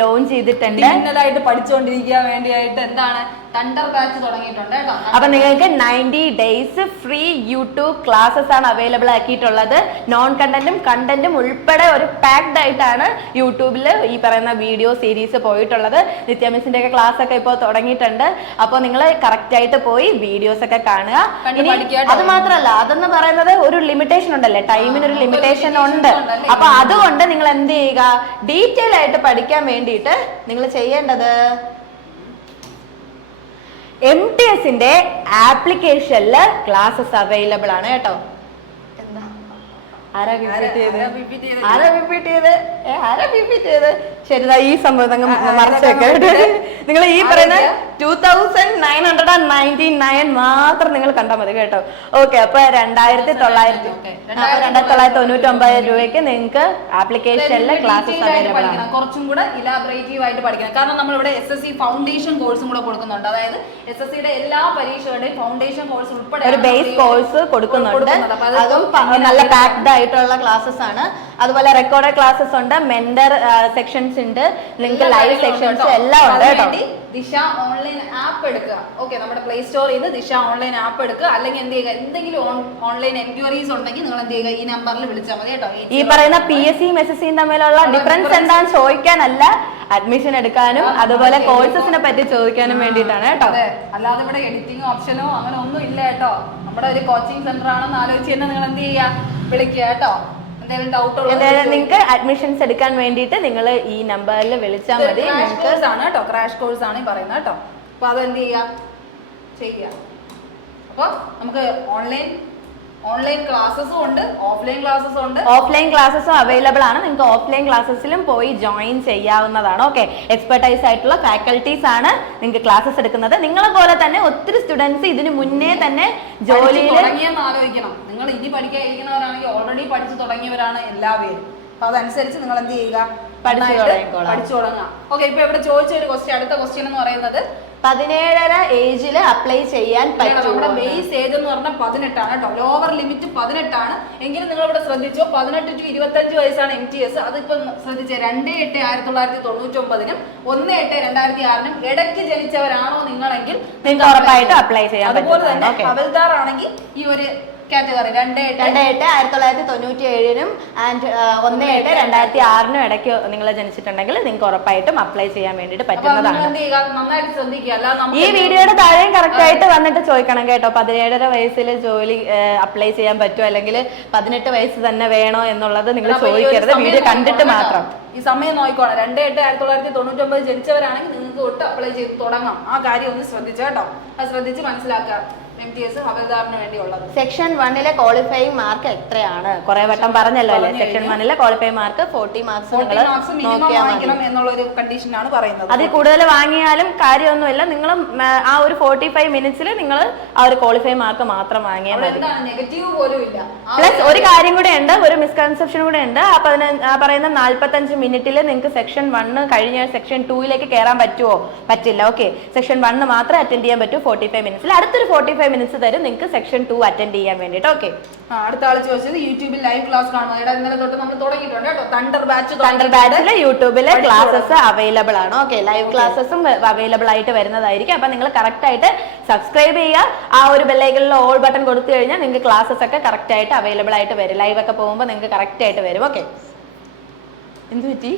ലോഞ്ച് ചെയ്തിട്ടുണ്ട്. ഇന്നലായിട്ട് പഠിച്ചുകൊണ്ടിരിക്കാൻ വേണ്ടിയായിട്ട് എന്താണ് തണ്ടർ ബാച്ച് തുടങ്ങിയിട്ടുണ്ട് കേട്ടോ. അപ്പൊ നിങ്ങൾക്ക് 90 days ഫ്രീ യൂട്യൂബ് ക്ലാസ്സസ് ആണ് അവൈലബിൾ ആക്കിയിട്ടുള്ളത്. നോൺ കണ്ടന്റും കണ്ടന്റും ഉൾപ്പെടെ ഒരു പാക്ഡ് ആയിട്ടാണ് യൂട്യൂബിൽ ഈ പറയുന്ന വീഡിയോ സീരീസ് പോയിട്ടുള്ളത്. നിത്യാമിസിന്റെ ഒക്കെ ക്ലാസ് ഒക്കെ ഇപ്പോൾ തുടങ്ങിയിട്ടുണ്ട്. അപ്പോൾ നിങ്ങൾ കറക്റ്റ് ആയിട്ട് പോയി വീഡിയോസ് ഒക്കെ കാണുക. അത് മാത്രമല്ല, അതെന്ന് പറയുന്നത് ഒരു ലിമിറ്റേഷൻ ഉണ്ടല്ലേ, ടൈമിനൊരു ലിമിറ്റേഷൻ ഉണ്ട്. അപ്പൊ അതുകൊണ്ട് നിങ്ങൾ എന്ത് ചെയ്യുക, ഡീറ്റെയിൽ ആയിട്ട് പഠിക്കാൻ വേണ്ടിയിട്ട് നിങ്ങൾ ചെയ്യേണ്ടത് MTS-ന്റെ ആപ്ലിക്കേഷനിൽ ക്ലാസ്സസ് അവൈലബിൾ ആണ് കേട്ടോ. എന്താ ആരാ റിപ്പീറ്റ് ചെയ്ത് repeat ചെയ്തത്? ആരാ റിപ്പീറ്റ് ചെയ്ത് ആരാ റിപ്പീറ്റ് ചെയ്ത് ശരിതാ ഈ സംഭവം മറച്ചു വെക്കട്ടെ. നിങ്ങൾ ഈ പറയുന്ന 2999 മാത്രം നിങ്ങൾ കണ്ടാൽ മതി കേട്ടോ. ഓക്കെ, അപ്പൊ 2999 രൂപയ്ക്ക് നിങ്ങൾക്ക് ആപ്ലിക്കേഷനിലെ ക്ലാസ്സസ് അവൈലബിൾ ആണ്. കുറച്ചും കൂടെ ഇലാബറേറ്റീവ് ആയിട്ട് പഠിക്കണം. കാരണം നമ്മളിവിടെ SSC ഫൗണ്ടേഷൻ കോഴ്സും കൂടെ കൊടുക്കുന്നുണ്ട്. അതായത് SSCയുടെ എല്ലാ പരീക്ഷകളുടെയും ഫൗണ്ടേഷൻ കോഴ്സ് ഉൾപ്പെടെ ഒരു ബേസ് കോഴ്സ് കൊടുക്കുന്നുണ്ട്. അതും നല്ല പാക്ഡ് ആയിട്ടുള്ള ക്ലാസ്സസ് ആണ്. അതുപോലെ റെക്കോർഡഡ് ക്ലാസ്സസ് ഉണ്ട്, മെന്റർ സെക്ഷൻസ് ഉണ്ട്, നിങ്ങൾക്ക് ലൈവ് സെക്ഷൻസ് എല്ലാം ഉണ്ട് കേട്ടോ. ദിശ ഓൺലൈൻ ആപ്പ് എടുക്കുക. ഓക്കെ, നമ്മുടെ പ്ലേ സ്റ്റോറിൽ നിന്ന് ദിശ ഓൺലൈൻ ആപ്പ് എടുക്കുക. അല്ലെങ്കിൽ എന്ത് ചെയ്യുക, എന്തെങ്കിലും ഓൺലൈൻ എൻക്വയറീസ് ഉണ്ടെങ്കിൽ നിങ്ങൾ എന്ത് ചെയ്യുക, ഈ നമ്പറിൽ വിളിച്ചാൽ മതി കേട്ടോ. ഈ പറയുന്ന PSCയും SSCയും തമ്മിലുള്ള ഡിഫറൻസ് എന്താണെന്ന് ചോദിക്കാനല്ല, അഡ്മിഷൻ എടുക്കാനും അതുപോലെ കോഴ്സസിനെ പറ്റി ചോദിക്കാനും വേണ്ടിയിട്ടാണ് കേട്ടോ. അല്ലാതെ ഇവിടെ എഡിറ്റിംഗ് ഓപ്ഷനോ അങ്ങനെ ഒന്നും ഇല്ല കേട്ടോ. നമ്മുടെ ഒരു കോച്ചിങ് സെന്റർ ആണെന്ന് ആലോചിച്ച് തന്നെ നിങ്ങൾ എന്ത് ചെയ്യുക, വിളിക്കുക കേട്ടോ. നിങ്ങൾക്ക് അഡ്മിഷൻസ് എടുക്കാൻ വേണ്ടിയിട്ട് നിങ്ങൾ ഈ നമ്പറിൽ വിളിച്ചാൽ മതി. ക്രാഷ് കോഴ്സ് ആണ് പറയുന്നത് കേട്ടോ. അപ്പൊ അത് എന്ത് ചെയ്യാം, അപ്പൊ നമുക്ക് ഓൺലൈൻ ക്ലാസ്സസും ഉണ്ട്, ഓഫ്ലൈൻ ക്ലാസ്സസും ഉണ്ട്. ഓഫ്ലൈൻ ക്ലാസ്സസും അവൈലബിൾ ആണ്. നിങ്ങൾക്ക് ഓഫ്ലൈൻ ക്ലാസ്സസിലും പോയി ജോയിൻ ചെയ്യാവുന്നതാണ്. ഓക്കെ, എക്സ്പെർട്ടൈസ് ആയിട്ടുള്ള ഫാക്കൽറ്റീസ് ആണ് നിങ്ങൾക്ക് ക്ലാസ്സസ് എടുക്കുന്നത്. നിങ്ങളെ പോലെ തന്നെ ഒത്തിരി സ്റ്റുഡൻസ് ഇതിന് മുന്നേ തന്നെ ജോലിയിൽ ആലോചിക്കണം. നിങ്ങൾ ഇനി പഠിക്കാതിരിക്കുന്നവരാണെങ്കിൽ ഓൾറെഡി പഠിച്ചു തുടങ്ങിയവരാണ് എല്ലാവരും. അപ്പൊ അതനുസരിച്ച് നിങ്ങൾ എന്ത് ചെയ്യുക, പഠിച്ചു തുടങ്ങാം. ഓക്കെ, ഇപ്പൊ ഇവിടെ ചോദിച്ച ഒരു അടുത്ത ക്വസ്റ്റ്യൻ എന്ന് പറയുന്നത് 17 ഏജിൽ അപ്ലൈ ചെയ്യാൻ പറ്റും. നമ്മുടെ ബേസ് ഏജ് എന്ന് പറഞ്ഞാൽ 18 ആണ് കേട്ടോ. ലോവർ ലിമിറ്റ് 18 ആണ്. എങ്കിലും നിങ്ങൾ ഇവിടെ ശ്രദ്ധിച്ചോ, 18 to 25 വയസ്സാണ് MTS. അതിപ്പോ ശ്രദ്ധിച്ചേ, 2/8/1999 1/8/2006 ഇടയ്ക്ക് ജനിച്ചവരാണോ നിങ്ങളെങ്കിൽ നിങ്ങൾക്ക് ഉറപ്പായിട്ട് അപ്ലൈ ചെയ്യാൻ പറ്റും. അതുപോലെ തന്നെ ഹവൽദാർ ആണെങ്കിൽ ഈ ഒരു കാറ്റഗറി 2/8/1997 ആൻഡ് 1/8/2006 ഇടയ്ക്ക് നിങ്ങൾ ജനിച്ചിട്ടുണ്ടെങ്കിൽ നിങ്ങൾക്ക് ഉറപ്പായിട്ടും അപ്ലൈ ചെയ്യാൻ വേണ്ടിയിട്ട് പറ്റുന്നതാണ്. നന്നായിട്ട് ശ്രദ്ധിക്കുക. ഈ വീഡിയോയുടെ താഴെയും കറക്റ്റ് ആയിട്ട് വന്നിട്ട് ചോദിക്കണം കേട്ടോ. 17.5 വയസ്സിൽ ജോലി അപ്ലൈ ചെയ്യാൻ പറ്റുമോ, അല്ലെങ്കിൽ 18 വയസ്സ് തന്നെ വേണോ എന്നുള്ളത് നിങ്ങൾ ചോദിക്കരുത്, വീഡിയോ കണ്ടിട്ട് മാത്രം. ഈ സമയം നോക്കിക്കോണം. 2/8/1999 ജനിച്ചവരാണെങ്കിൽ നിങ്ങൾക്ക് ഒട്ട് അപ്ലൈ ചെയ്ത് തുടങ്ങാം. ആ കാര്യം ഒന്ന് ശ്രദ്ധിച്ചു കേട്ടോ. അത് ശ്രദ്ധിച്ച് മനസ്സിലാക്കുക. MTS ഹവൽദാറിന് വേണ്ടിയുള്ളത്. സെക്ഷൻ 1 ക്വാളിഫൈങ് മാർക്ക് എത്രയാണ്? കുറെ വട്ടം പറഞ്ഞല്ലോ അല്ലേ. സെക്ഷൻ 1 ക്വാളിഫൈങ് മാർക്ക് 40 മാർക്സ് എന്നുള്ളൊരു കണ്ടീഷനാണ് പറയുന്നത്. അതിൽ കൂടുതൽ വാങ്ങിയാലും കാര്യമൊന്നുമില്ല. നിങ്ങൾ ആ ഒരു 45 മിനിറ്റ്സിൽ നിങ്ങൾ ആ ഒരു ക്വാളിഫൈ മാർക്ക് മാത്രം വാങ്ങിയാൽ മതി. നെഗറ്റീവ് പോലും ഇല്ല. പ്ലസ് ഒരു കാര്യം കൂടെ ഉണ്ട്, ഒരു മിസ്കൺസെപ്ഷൻ കൂടെ ഉണ്ട്. ആ പറയുന്ന 45 മിനിറ്റിൽ നിങ്ങൾക്ക് സെക്ഷൻ 1 കഴിഞ്ഞ സെക്ഷൻ 2 കയറാൻ പറ്റുമോ? പറ്റില്ല. ഓക്കെ, സെക്ഷൻ 1 മാത്രം അറ്റൻഡ് ചെയ്യാൻ പറ്റൂ 45 മിനിറ്റ്സിൽ. അടുത്തൊരു 45 മിനിറ്റ്സ് തരും നിങ്ങൾക്ക് സെക്ഷൻ 2 അറ്റൻഡ് ചെയ്യാൻ വേണ്ടിയിട്ട്. ഓക്കെ, അടുത്ത ആൾ ചോദിച്ചത് യൂട്യൂബിൽ ലൈവ് ക്ലാസ് കാണുമോ? ഇന്നലെ തൊട്ട് നമ്മൾ തുടങ്ങിയിട്ടുണ്ട് കേട്ടോ. തണ്ടർ ബാച്ചില് യൂട്യൂബില് ക്ലാസ്സസ് അവൈലബിൾ ആണ്. ഓക്കെ, ലൈവ് ക്ലാസ്സസും അവൈലബിൾ ആയിട്ട് വരുന്നതായിരിക്കും. അപ്പൊ നിങ്ങൾ കറക്റ്റ് ആയിട്ട് സബ്സ്ക്രൈബ് ചെയ്യുക. ആ ഒരു ബെല്ലൈക്കണിൽ ഓൾ ബട്ടൺ കൊടുത്തു കഴിഞ്ഞാൽ നിങ്ങൾക്ക് ക്ലാസ്സസ് ഒക്കെ കറക്റ്റ് ആയിട്ട് അവൈലബിൾ ആയിട്ട് വരും. ലൈവ് ഒക്കെ പോകുമ്പോൾ നിങ്ങൾക്ക് കറക്റ്റ് ആയിട്ട് വരും. ഓക്കെ, എന്ത് പറ്റി?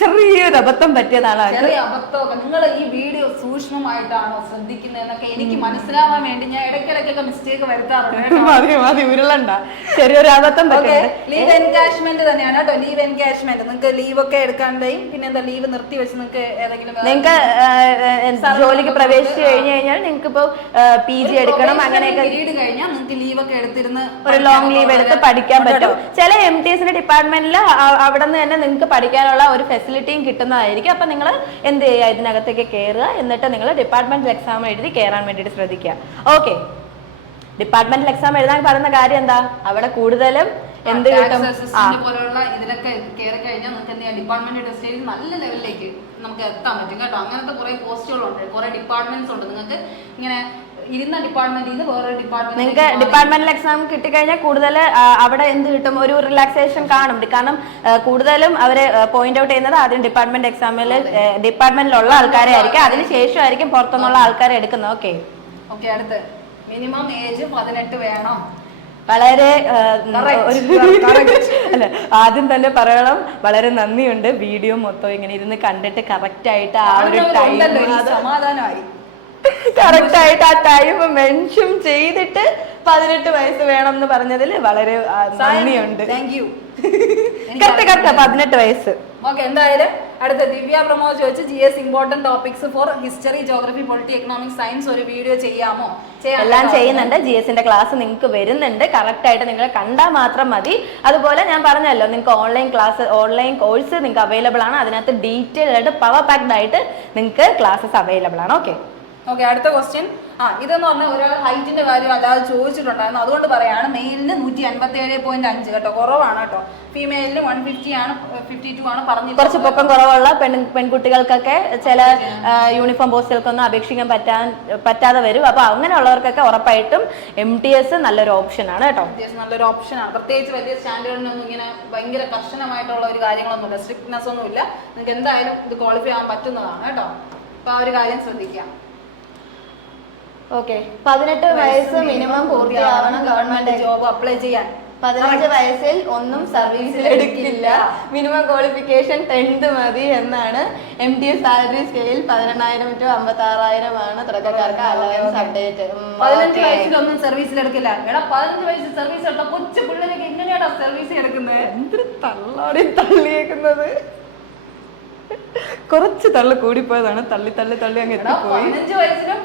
ചെറിയൊരു അബദ്ധം പറ്റിയതാണ്. ചെറിയ അബദ്ധമൊക്കെ നിങ്ങൾ ഈ വീഡിയോ സൂക്ഷ്മമായിട്ടാണോ ശ്രദ്ധിക്കുന്നത് എന്നൊക്കെ എനിക്ക് മനസ്സിലാവാൻ വേണ്ടി ഞാൻ ഇടയ്ക്കിടയ്ക്കൊക്കെ മിസ്റ്റേക്ക് വരുത്താറുണ്ട്. ഉരുളണ്ട, ചെറിയൊരു അബദ്ധം പറ്റിയത്. ലീവ് എൻകാഷ്മെന്റ് തന്നെയാണ് കേട്ടോ. ലീവ് എൻകാഷ്മെന്റ് നിങ്ങൾക്ക് ലീവ് ഒക്കെ എടുക്കാണ്ടായി. പിന്നെ എന്താ, ലീവ് നിർത്തി വെച്ച് നിങ്ങൾക്ക് ഏതെങ്കിലും ജോലിക്ക് പ്രവേശിച്ചു കഴിഞ്ഞാൽ നിങ്ങൾക്ക് ഇപ്പൊ PG എടുക്കണം, അങ്ങനെയൊക്കെ പീരീഡ് കഴിഞ്ഞാൽ നിങ്ങൾക്ക് ലീവ് ഒക്കെ എടുത്തിരുന്ന് ഒരു ലോങ് ലീവ് എടുത്ത് പഠിക്കാൻ പറ്റും. ചില MTSന്റെ ഡിപ്പാർട്ട്മെന്റിൽ അവിടെ നിന്ന് തന്നെ നിങ്ങൾക്ക് പഠിക്കാനുള്ള ഒരു ഫെസിലിറ്റിയും കിട്ടുന്നതായിരിക്കും. അപ്പൊ നിങ്ങൾ എന്ത് ചെയ്യുക, ഇതിനകത്തേക്ക് കയറുക, എന്നിട്ട് നിങ്ങൾ ഡിപ്പാർട്ട്മെന്റൽ എക്സാം എഴുതി കയറാൻ വേണ്ടിയിട്ട് ശ്രദ്ധിക്കുക. ഓക്കെ, ഡിപ്പാർട്ട്മെന്റൽ എക്സാം എഴുതാൻ പറയുന്ന കാര്യം എന്താ, അവിടെ കൂടുതലും എന്ത് കിട്ടും പോലുള്ള ഇതിലൊക്കെ കയറി കഴിഞ്ഞാൽ നിങ്ങൾക്ക് ഡിപ്പാർട്ട്മെന്റ് ടെസ്റ്റ് നല്ല ലെവലിലേക്ക് നമുക്ക് എത്താൻ പറ്റും കേട്ടോ. അങ്ങനത്തെ കുറെ പോസ്റ്റുകളുണ്ട്, കുറെ ഡിപ്പാർട്ട്മെന്റ്സ് ഉണ്ട്. നിങ്ങൾക്ക് ഇങ്ങനെ ഇരുന്ന ഡിപ്പാർട്ട്മെന്റിൽ നിന്ന് വേറൊരു ഡിപ്പാർട്ട്മെന്റ്, നിങ്ങൾക്ക് ഡിപ്പാർട്ട്മെന്റൽ എക്സാം കിട്ടിക്കഴിഞ്ഞാൽ കൂടുതൽ അവിടെ എന്ത് കിട്ടും, ഒരു റിലാക്സേഷൻ കാണും. കാരണം കൂടുതലും അവര് പോയിന്റ് ഔട്ട് ചെയ്യുന്നത് ആദ്യം ഡിപ്പാർട്ട്മെന്റ് എക്സാമിൽ ഡിപ്പാർട്ട്മെന്റിലുള്ള ആൾക്കാരെ ആയിരിക്കും, അതിനുശേഷമായിരിക്കും പുറത്തുനിന്നുള്ള ആൾക്കാരെ എടുക്കുന്നത്. ഓക്കെ, അടുത്ത് മിനിമം ഏജ് 18 വേണം. വളരെ അല്ല, ആദ്യം തന്നെ പറയണം, വളരെ നന്ദിയുണ്ട്. വീഡിയോ മൊത്തം ഇങ്ങനെ ഇരുന്ന് കണ്ടിട്ട് കറക്റ്റ് ആയിട്ട് ആ ഒരു ടൈം സമാധാനമായി കറക്റ്റ് ആയിട്ട് ആ ടൈം മെൻഷൻ ചെയ്തിട്ട് 18 വയസ്സ് വേണം എന്ന് പറഞ്ഞതിൽ വളരെ നന്ദിയുണ്ട്. Thank you. കറക്റ്റ് 18 വയസ്സ്. ഓക്കെ, എന്തായാലും അടുത്ത ദിവ്യ പ്രമോദ് ചോദിച്ച് GS important topics four history, geography, polity, economics, science ഒരു വീഡിയോ ചെയ്യാമോ? എല്ലാം ചെയ്യുന്നുണ്ട്. GS ന്റെ ക്ലാസ് നിങ്ങൾക്ക് വരുന്നുണ്ട്. കറക്റ്റ് ആയിട്ട് നിങ്ങൾ കണ്ടാൽ മാത്രം മതി. അതുപോലെ ഞാൻ പറഞ്ഞല്ലോ, നിങ്ങൾക്ക് ഓൺലൈൻ കോഴ്സ് നിങ്ങൾക്ക് അവൈലബിൾ ആണ്. അതിനകത്ത് ഡീറ്റെയിൽ ആയിട്ട് പവർ പാക്ഡ് ആയിട്ട് നിങ്ങൾക്ക് ക്ലാസ്സസ് അവൈലബിൾ ആണ്. ഓക്കെ, അടുത്ത ക്വസ്റ്റ്യൻ. ഇതെന്ന് പറഞ്ഞാൽ ഒരാൾ ഹൈറ്റിന്റെ കാര്യം അല്ലാതെ ചോദിച്ചിട്ടുണ്ടായിരുന്നു, അതുകൊണ്ട് പറയാണ്. മെയിലിന് 157.5 കേട്ടോ, കുറവാണ് കേട്ടോ. ഫീമെയിലിന് 150 ആണ്, 52 ആണ് പറഞ്ഞത്. കുറച്ച് പൊക്കം കുറവുള്ള പെൺകുട്ടികൾക്കൊക്കെ ചില യൂണിഫോം പോസ്റ്റുകൾക്കൊന്നും അപേക്ഷിക്കാൻ പറ്റാതെ വരും. അപ്പൊ അങ്ങനെയുള്ളവർക്കൊക്കെ ഉറപ്പായിട്ടും MTS നല്ലൊരു ഓപ്ഷൻ ആണ് കേട്ടോ. നല്ലൊരു ഓപ്ഷൻ ആണ്. പ്രത്യേകിച്ച് വലിയ സ്റ്റാൻഡേർഡിനൊന്നും ഇങ്ങനെ ഭയങ്കര കർശനമായിട്ടുള്ള ഒരു കാര്യങ്ങളൊന്നുമില്ല, സ്ട്രിക്ട്നെസ് ഒന്നുമില്ല. നിങ്ങൾക്ക് എന്തായാലും ഇത് ക്വാളിഫൈ ആവാൻ പറ്റുന്നതാണ് കേട്ടോ. അപ്പൊ ആ ഒരു കാര്യം ശ്രദ്ധിക്കാം. ഓക്കെ, 18 വയസ്സ് മിനിമം പൂർത്തിയാവണം ഗവൺമെന്റ് ജോബ് അപ്ലൈ ചെയ്യാൻ. 15 വയസ്സിൽ ഒന്നും സർവീസിൽ എടുക്കില്ല. മിനിമം ക്വാളിഫിക്കേഷൻ 10th മതി എന്നാണ്. MTS സാലറി സ്കെയിൽ 18,000 to 56,000 ആണ് തുടക്കക്കാർക്ക് അലവൻസ് അപ്ഡേറ്റ്. 15 വയസ്സിലൊന്നും സർവീസിൽ എടുക്കില്ല. എടാ 15 വയസ്സിൽ സർവീസ് എടുത്ത കൊച്ചു പിള്ളേരൊക്കെ എങ്ങനെയാടാ സർവീസ് എടുക്കുന്നത്? എന്തൊരു തള്ളിയേക്കുന്നത്. കുറച്ച് തള്ളു കൂടിപ്പോയതാണ്. തള്ളി അങ്ങ് എത്തിപ്പോയി. 15 വയസ്സിലും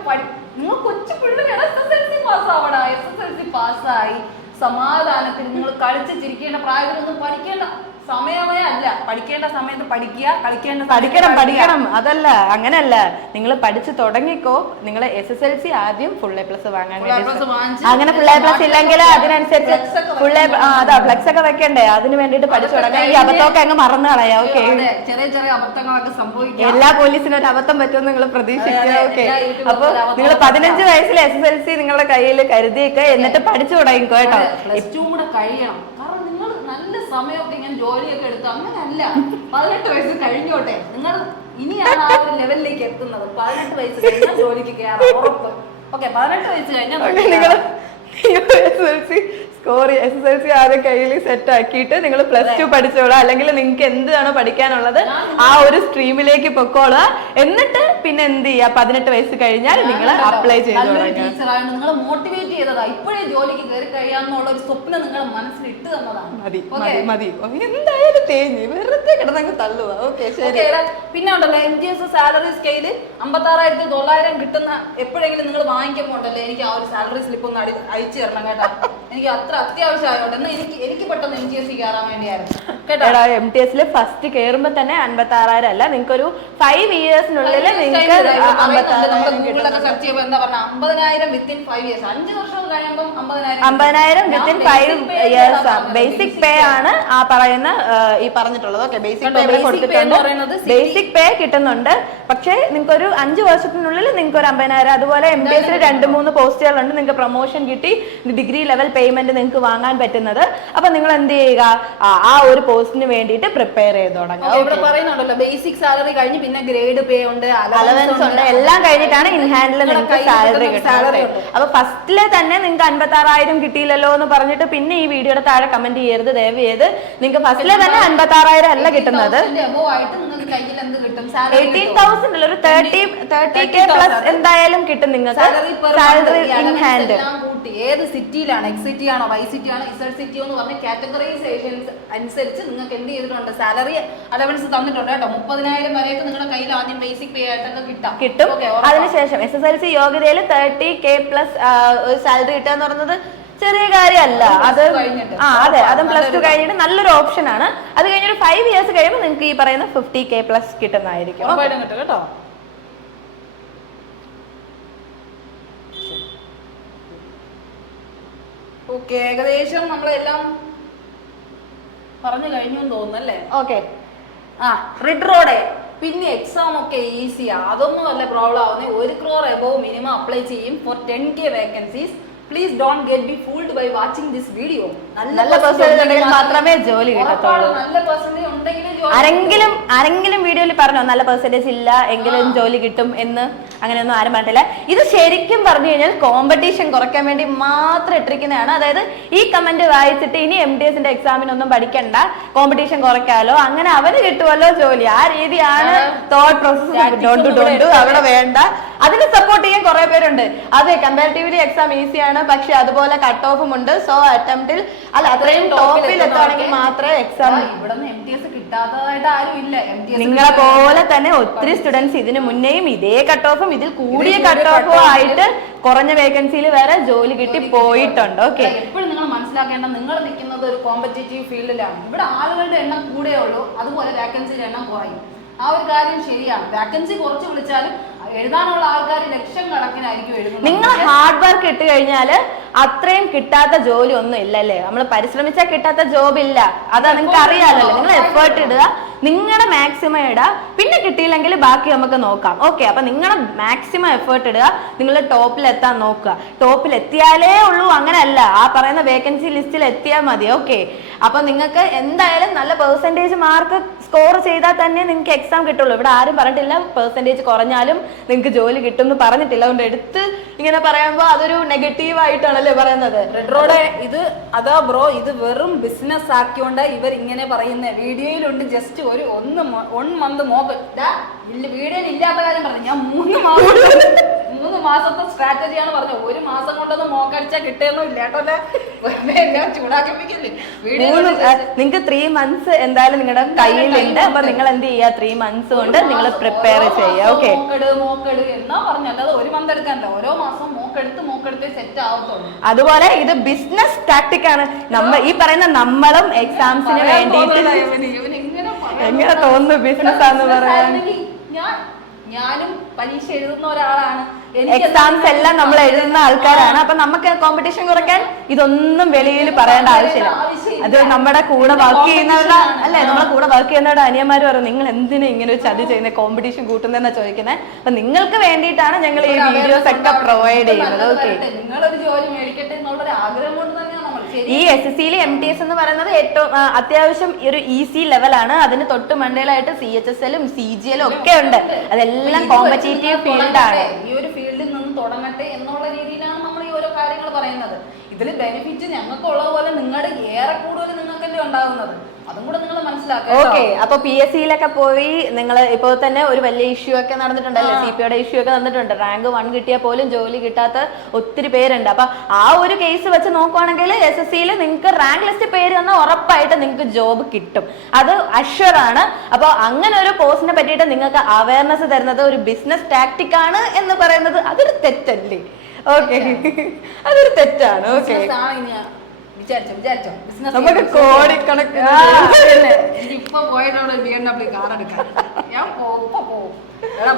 നിങ്ങൾ കൊച്ചു പിള്ളേരാണ്. SSLC പാസ്സാവടാ. SSLC പാസ്സായി സമാധാനത്തിൽ നിങ്ങൾ കളിച്ച് ചിരിക്കേണ്ട പ്രായത്തിലൊന്നും പഠിക്കേണ്ട സമയമേ അല്ല. പഠിക്കേണ്ട സമയത്ത് പഠിക്കുക, പഠിക്കണം. അതല്ല, അങ്ങനെയല്ല. നിങ്ങൾ പഠിച്ചു തുടങ്ങിക്കോ. നിങ്ങൾ SSLC ആദ്യം ഫുൾ A+ വാങ്ങാൻ വേണ്ടി. അങ്ങനെ ഫുൾ A+ ഇല്ലെങ്കിൽ അതിനനുസരിച്ച് ഫ്ലെക്സ് ഒക്കെ വെക്കണ്ടേ? അതിന് വേണ്ടിട്ട് പഠിച്ചു തുടങ്ങാം. ഈ അബദ്ധമൊക്കെ അങ്ങ് മറന്നു കളയാ. ഓക്കെ, ചെറിയ അബദ്ധങ്ങളൊക്കെ സംഭവിക്കും. എല്ലാ പോലീസിനും ഒരു അബദ്ധം പറ്റുമെന്ന് നിങ്ങൾ പ്രതീക്ഷിക്കുക. ഓക്കെ, അപ്പൊ നിങ്ങൾ 15 വയസ്സിൽ SSLC നിങ്ങളുടെ കയ്യിൽ കരുതിയൊക്കെ എന്നിട്ട് പഠിച്ചു തുടങ്ങിക്കോ കേട്ടോ. +2 കൂടെ കഴിയണം. കാരണം നിങ്ങൾ നല്ല സമയമൊക്കെ ഇങ്ങനെ ജോലിയൊക്കെ എടുത്ത് അങ്ങനെയല്ല. 18 വയസ്സ് കഴിഞ്ഞോട്ടെ. നിങ്ങൾ ഇനിയാണ് ആ ഒരു ലെവലിലേക്ക് എത്തുന്നത്. 18 വയസ്സ് കഴിഞ്ഞാൽ ജോലിക്ക് കയറാം, ഉറപ്പ്. ഓക്കെ, 18 വയസ്സ് കഴിഞ്ഞാൽ SSLC ആദ്യം കയ്യിൽ സെറ്റ് ആക്കിയിട്ട് നിങ്ങൾ +2 പഠിച്ചോളാം. അല്ലെങ്കിൽ നിങ്ങൾക്ക് എന്താണോ പഠിക്കാനുള്ളത് ആ ഒരു സ്ട്രീമിലേക്ക് പൊക്കോളാം. എന്നിട്ട് പിന്നെ എന്ത് ചെയ്യാ, 18 വയസ്സ് കഴിഞ്ഞാൽ നിങ്ങൾ അപ്ലൈ ചെയ്തോളാം. ടീച്ചറാണ് നിങ്ങളെ മോട്ടിവേറ്റ് ചെയ്തതാ. ഇപ്പോഴേ ജോലിക്ക് കയറി കഴിയാന്നുള്ള ഒരു സ്വപ്നം നിങ്ങളെ മനസ്സിൽ ഇട്ട് തന്നതാണ്. മതി എന്തായാലും തേഞ്ഞ് വെറുതെ കിടന്നങ്ങ് തള്ളുക. ഓക്കെ, ശരി. പിന്നെ ഉണ്ടല്ലോ MTS സാലറി സ്കെയില് 56,900 കിട്ടുന്ന എപ്പോഴെങ്കിലും നിങ്ങൾ വാങ്ങിക്കുമ്പോൾ ഉണ്ടല്ലോ, എനിക്ക് ആ ഒരു സാലറി സ്ലിപ്പ് ഒന്ന് അയച്ചു തരണം കേട്ടോ. എനിക്ക് അത്ര അത്യാവശ്യമായോണ്ട് എനിക്ക് പെട്ടെന്ന് MTS കയറാൻ വേണ്ടിയായിരുന്നു കേട്ടോ. MTS ഫസ്റ്റ് കയറുമ്പോ തന്നെ 56,000 അല്ല, നിങ്ങൾക്ക് ഒരു 5 ഇയേഴ്സിനുള്ളിൽ നിങ്ങൾക്ക് 50,000 സെർച്ച് ചെയ്യുമ്പോൾ എന്താ പറഞ്ഞ 50,000 വിത്തിൻ 5 ഇയേഴ്സ്. 5 വർഷം കഴിയുമ്പോൾ 50,000 വിത്തിൻ 5 ഇയേഴ്സ് ബേസിക് പേ ആണ് ആ പറയുന്ന ഈ പറഞ്ഞിട്ടുള്ളത്. ഓക്കെ, ബേസിക് പേ കൊടുത്തിട്ടുണ്ട്. ബേസിക് പേ കിട്ടുന്നുണ്ട്. പക്ഷേ നിങ്ങൾക്ക് ഒരു 5 വർഷത്തിനുള്ളിൽ നിങ്ങൾക്ക് ഒരു 50,000. അതുപോലെ MTS 2-3 പോസ്റ്റുകളുണ്ട്. നിങ്ങൾക്ക് പ്രൊമോഷൻ കിട്ടി ഡിഗ്രി ലെവൽ പേയ്മെന്റ് നിങ്ങൾക്ക് വാങ്ങാൻ പറ്റുന്നത്. അപ്പൊ നിങ്ങൾ എന്ത് ചെയ്യുക, ആ ഒരു പോസ്റ്റിന് വേണ്ടിയിട്ട് പ്രിപ്പയർ ചെയ്ത് തുടങ്ങുക. ഇവിടെ പറയുന്നുണ്ടല്ലോ ബേസിക് സാലറി കഴിഞ്ഞ് പിന്നെ ഗ്രേഡ് പേ ഉണ്ട്, അലവൻസ് ഉണ്ട്, എല്ലാം കഴിഞ്ഞിട്ടാണ് ഇൻ ഹാൻഡിൽ നിങ്ങൾക്ക് സാലറി കിട്ടുന്നത്. അപ്പൊ ഫസ്റ്റിലെ തന്നെ നിങ്ങൾക്ക് 56,000 കിട്ടിയില്ലല്ലോ എന്ന് പറഞ്ഞിട്ട് പിന്നെ ഈ വീഡിയോയുടെ താഴെ കമന്റ് ചെയ്യരുത് ദയവ് ചെയ്ത്. നിങ്ങൾക്ക് ഫസ്റ്റിലെ തന്നെ 56,000 അല്ല കിട്ടുന്നത്. 18,000 അല്ല, ഒരു 30K പ്ലസ് എന്തായാലും കിട്ടും നിങ്ങൾക്ക് സാലറി ഇൻ ഹാൻഡ്. ഏത് സിറ്റിയിലാണ്, എക്സ് സിറ്റി ആണോ, വൈ സിറ്റി ആണോ, ഇസഡ് സിറ്റി എന്ന് പറഞ്ഞ കാറ്റഗറൈസേഷൻസ് അനുസരിച്ച് നിങ്ങൾക്ക് എന്ത് ചെയ്തിട്ടുണ്ട്, സാലറി അലവൻസ് തന്നിട്ടുണ്ട് കേട്ടോ. 30,000 വരെയൊക്കെ നിങ്ങളുടെ കയ്യിൽ ആദ്യം ബേസിക് പേ ആയിട്ടൊക്കെ കിട്ടും. അതിനുശേഷം SSLC യോഗ്യതയിൽ 30K പ്ലസ് സാലറി കിട്ടുക എന്ന് പറയുന്നത് ചെറിയ കാര്യമല്ല. അത് അതെ, അതും +2 കഴിഞ്ഞിട്ട് നല്ലൊരു ഓപ്ഷൻ ആണ്. അത് കഴിഞ്ഞൊരു 5 ഇയേഴ്സ് കഴിയുമ്പോൾ നിങ്ങൾക്ക് ഈ പറയുന്ന 50K പ്ലസ് കിട്ടുന്നതായിരിക്കും കേട്ടോ. ഓക്കെ, ഏകദേശം നമ്മളെല്ലാം പറഞ്ഞു കഴിഞ്ഞു തോന്നുന്നല്ലേ. ഓക്കെ, റിഡ് റോഡ് പിന്നെ എക്സാം ഒക്കെ ഈസിയാ, അതൊന്നും വല്ല പ്രോബ്ലം ആവുന്നേ. 1 crore above മിനിമം അപ്ലൈ ചെയ്യും for 10K vacancies. Please don't get be fooled by watching this video. നല്ല പെർസെന്റേജ് ഉണ്ടെങ്കിൽ മാത്രമേ ജോലി കിട്ടത്തുള്ളൂ. നല്ല പെർസെന്റേജ് ഉണ്ടെങ്കിൽ ആരെങ്കിലും വീഡിയോയിൽ പറഞ്ഞോ നല്ല പെർസെന്റേജ് ഇല്ല എങ്കിലും ജോലി കിട്ടും എന്ന്? അങ്ങനെയൊന്നും ആരും പറഞ്ഞില്ല. ഇത് ശരിക്കും പറഞ്ഞു കഴിഞ്ഞാൽ കോമ്പറ്റീഷൻ കുറയ്ക്കാൻ വേണ്ടി മാത്രം ഇട്ടിരിക്കുന്നതാണ്. അതായത് ഈ കമന്റ് വായിച്ചിട്ട് ഇനി MTS എക്സാമിനൊന്നും പഠിക്കണ്ട, കോമ്പറ്റീഷൻ കുറയ്ക്കാലോ, അങ്ങനെ അവന് കിട്ടുമല്ലോ ജോലി, ആ രീതിയാണ് തോട്ട് പ്രോസസ്. അവിടെ വേണ്ട. അതിന് സപ്പോർട്ട് ചെയ്യാൻ കുറെ പേരുണ്ട്. അതെ, കമ്പാരിറ്റീവ്ലി എക്സാം ഈസിയാണ്, പക്ഷെ അതുപോലെ കട്ട് ഓഫും ഉണ്ട്. സോ അറ്റംപ്റ്റിൽ അല്ല അത്രയും ടോപ്പിൽ എത്തുകയാണെങ്കിൽ മാത്രമേ എക്സാം. കിട്ടാത്തതായിട്ട് ആരും ഇല്ല. നിങ്ങളെ പോലെ തന്നെ ഒത്തിരി സ്റ്റുഡൻസ് ഇതിനു മുന്നേയും ഇതേ കട്ട് ഓഫും ഇതിൽ കൂടിയ കട്ട് ഓഫും ആയിട്ട് കുറഞ്ഞ വേക്കൻസിയിൽ വരെ ജോലി കിട്ടി പോയിട്ടുണ്ട്. ഓക്കെ, എപ്പോഴും നിങ്ങൾ മനസ്സിലാക്കേണ്ട, നിങ്ങൾ നിൽക്കുന്നത് ഒരു കോമ്പറ്റേറ്റീവ് ഫീൽഡിലാണ്. ഇവിടെ ആളുകളുടെ എണ്ണം കൂടെ ഉള്ളൂ, അതുപോലെ വേക്കൻസിയുടെ എണ്ണം കുറയും. ആ ഒരു കാര്യം ശരിയാണ്. വേക്കൻസി കുറച്ച് വിളിച്ചാലും എഴുതാനുള്ള ആൾക്കാർ ലക്ഷക്കണക്കിനായിരിക്കും എഴുതുന്നത്. നിങ്ങൾ ഹാർഡ് വർക്ക് ഇട്ട് കഴിഞ്ഞാല് അത്രയും കിട്ടാത്ത ജോലി ഒന്നും ഇല്ലല്ലേ. നമ്മൾ പരിശ്രമിച്ചാൽ കിട്ടാത്ത ജോബ് ഇല്ല, അതാ നിങ്ങൾക്ക് അറിയാലോ. നിങ്ങൾ എഫേർട്ട് ഇടുക, നിങ്ങളുടെ മാക്സിമം ഇടുക, പിന്നെ കിട്ടിയില്ലെങ്കിൽ ബാക്കി നമുക്ക് നോക്കാം. ഓക്കെ, അപ്പൊ നിങ്ങളുടെ മാക്സിമം എഫേർട്ട് ഇടുക, നിങ്ങൾ ടോപ്പിൽ എത്താൻ നോക്കുക. ടോപ്പിൽ എത്തിയാലേ ഉള്ളൂ അങ്ങനെയല്ല, ആ പറയുന്ന വേക്കൻസി ലിസ്റ്റിൽ എത്തിയാൽ മതി. ഓക്കെ, അപ്പൊ നിങ്ങൾക്ക് എന്തായാലും നല്ല പെർസെൻറ്റേജ് മാർക്ക് സ്കോർ ചെയ്താൽ തന്നെ നിങ്ങൾക്ക് എക്സാം കിട്ടുള്ളൂ. ഇവിടെ ആരും പറഞ്ഞിട്ടില്ല പെർസെൻറ്റേജ് കുറഞ്ഞാലും നിങ്ങൾക്ക് ജോലി കിട്ടും എന്ന് പറഞ്ഞിട്ടില്ല. അതുകൊണ്ട് എടുത്ത് ഇങ്ങനെ പറയുമ്പോൾ അതൊരു നെഗറ്റീവ് ആയിട്ടാണല്ലേ പറയുന്നത്. റെഡ്രോടെ ഇത് അതാ ബ്രോ, ഇത് വെറും ബിസിനസ് ആക്കിയോണ്ട് ഇവർ ഇങ്ങനെ പറയുന്നത്. വീഡിയോയിലുണ്ട് ജസ്റ്റ് ഒരു 1 മന്ത് മോക്ക് വീഡിയോയിൽ ഇല്ലാത്ത കാര്യം പറഞ്ഞു. ഞാൻ 3 മാസത്തെ സ്ട്രാറ്റജിയാണ് പറഞ്ഞത്. 1 മാസം കൊണ്ടൊന്നും മോക്കടിച്ചാൽ കിട്ടുകയൊന്നും ഇല്ല കേട്ടോ. എല്ലാം ചൂടാക്കിപ്പിക്കല്ലേ. നിങ്ങൾക്ക് 3 മന്ത്സ് എന്തായാലും നിങ്ങളുടെ കയ്യിലുണ്ട്. അപ്പൊ നിങ്ങൾ എന്ത് ചെയ്യുക, 3 മന്ത്സ് കൊണ്ട് നിങ്ങൾ പ്രിപ്പയർ ചെയ്യുക. ഓക്കെ, മോക്കെട് എന്നാ പറഞ്ഞു, അല്ലാതെ 1 മന്ത് എടുക്കാനല്ല. ഓരോ മാസം മോക്കെടുത്ത് സെറ്റ് ആവത്തുള്ളൂ. അതുപോലെ ഇത് ബിസിനസ് ടാക്ടിക് ആണ്. ഈ പറയുന്ന നമ്മളും എക്സാംസിന് വേണ്ടിയിട്ട് എങ്ങനെ തോന്നുന്നു ബിസിനസ് ആണെന്ന് പറയാൻ. ഞാനും പരീക്ഷ എഴുതുന്ന ഒരാളാണ്. എക്സാംസ് എല്ലാം നമ്മൾ എഴുതുന്ന ആൾക്കാരാണ്. അപ്പൊ നമുക്ക് കോമ്പറ്റീഷൻ കുറയ്ക്കാൻ ഇതൊന്നും വെളിയിൽ പറയേണ്ട ആവശ്യമില്ല. അത് നമ്മുടെ കൂടെ വർക്ക് ചെയ്യുന്നവരുടെ അല്ലെ, നമ്മളെ കൂടെ വർക്ക് ചെയ്യുന്നവരുടെ അനിയന്മാർ പറയും നിങ്ങൾ എന്തിനാ ഇങ്ങനെ ഒരു ചതി ചെയ്യുന്നത്, കോമ്പറ്റീഷൻ കൂട്ടുന്നതെന്നാ ചോദിക്കുന്നത്. അപ്പൊ നിങ്ങൾക്ക് വേണ്ടിയിട്ടാണ് ഞങ്ങൾ ഈ വീഡിയോസ് ഒക്കെ പ്രൊവൈഡ് ചെയ്യുന്നത്. ഓക്കെ, നിങ്ങളൊരു ജോലി മേടിക്കട്ടെ എന്നുള്ളൊരു ആഗ്രഹം കൊണ്ട് തന്നെയാണ് നമ്മൾ. ഈ SSC MTS എന്ന് പറയുന്നത് ഏറ്റവും അത്യാവശ്യം ഒരു ഈസി ലെവലാണ്. അതിന് തൊട്ട് മണ്ടയിലായിട്ട് CHSL-ഉം CGL-ഉം ഒക്കെ ഉണ്ട്. അതെല്ലാം കോമ്പറ്റേറ്റീവ് ഫീൽഡാണ്. ഈ ഒരു ഫീൽഡിൽ നിന്ന് തുടങ്ങട്ടെ എന്നുള്ള രീതിയിലാണ് നമ്മൾ ഈ ഓരോ കാര്യങ്ങൾ പറയുന്നത്. ഇതിൽ ബെനിഫിറ്റ് ഞങ്ങൾക്കുള്ള പോലെ നിങ്ങളുടെ ഏറെ കൂടുതൽ നിങ്ങൾക്കല്ലേ ഉണ്ടാകുന്നത്. അതും കൂടെ നിങ്ങൾ മനസ്സിലാക്കുക. ഓക്കെ, അപ്പൊ PSC-യിലൊക്കെ പോയി നിങ്ങൾ ഇപ്പോ തന്നെ ഒരു വലിയ ഇഷ്യൂ ഒക്കെ നടന്നിട്ടുണ്ടല്ലേ, CPO-യുടെ ഇഷ്യൂ ഒക്കെ നടന്നിട്ടുണ്ട്. റാങ്ക് 1 കിട്ടിയാൽ പോലും ജോലി കിട്ടാത്ത ഒത്തിരി പേരുണ്ട്. അപ്പൊ ആ ഒരു കേസ് വെച്ച് നോക്കുവാണെങ്കിൽ SSC-യിൽ നിങ്ങൾക്ക് റാങ്ക് ലിസ്റ്റ് പേര് തന്നാൽ ഉറപ്പായിട്ട് നിങ്ങൾക്ക് ജോബ് കിട്ടും, അത് അഷ്വർ ആണ്. അപ്പൊ അങ്ങനെ ഒരു പോസ്റ്റിനെ പറ്റിയിട്ട് നിങ്ങൾക്ക് അവയർനെസ് തരുന്നത് ഒരു ബിസിനസ് ടാക്ടിക് ആണ് എന്ന് പറയുന്നത് അതൊരു തെറ്റല്ലേ? ഓക്കെ, അതൊരു തെറ്റാണ്. ഓക്കെ, വിചാരിച്ചോ നമുക്ക് കോടിക്കണക്കിന് ഇപ്പൊ പോയിട്ടുള്ള BMW കാർ എടുക്കാൻ ഞാൻ പോകും.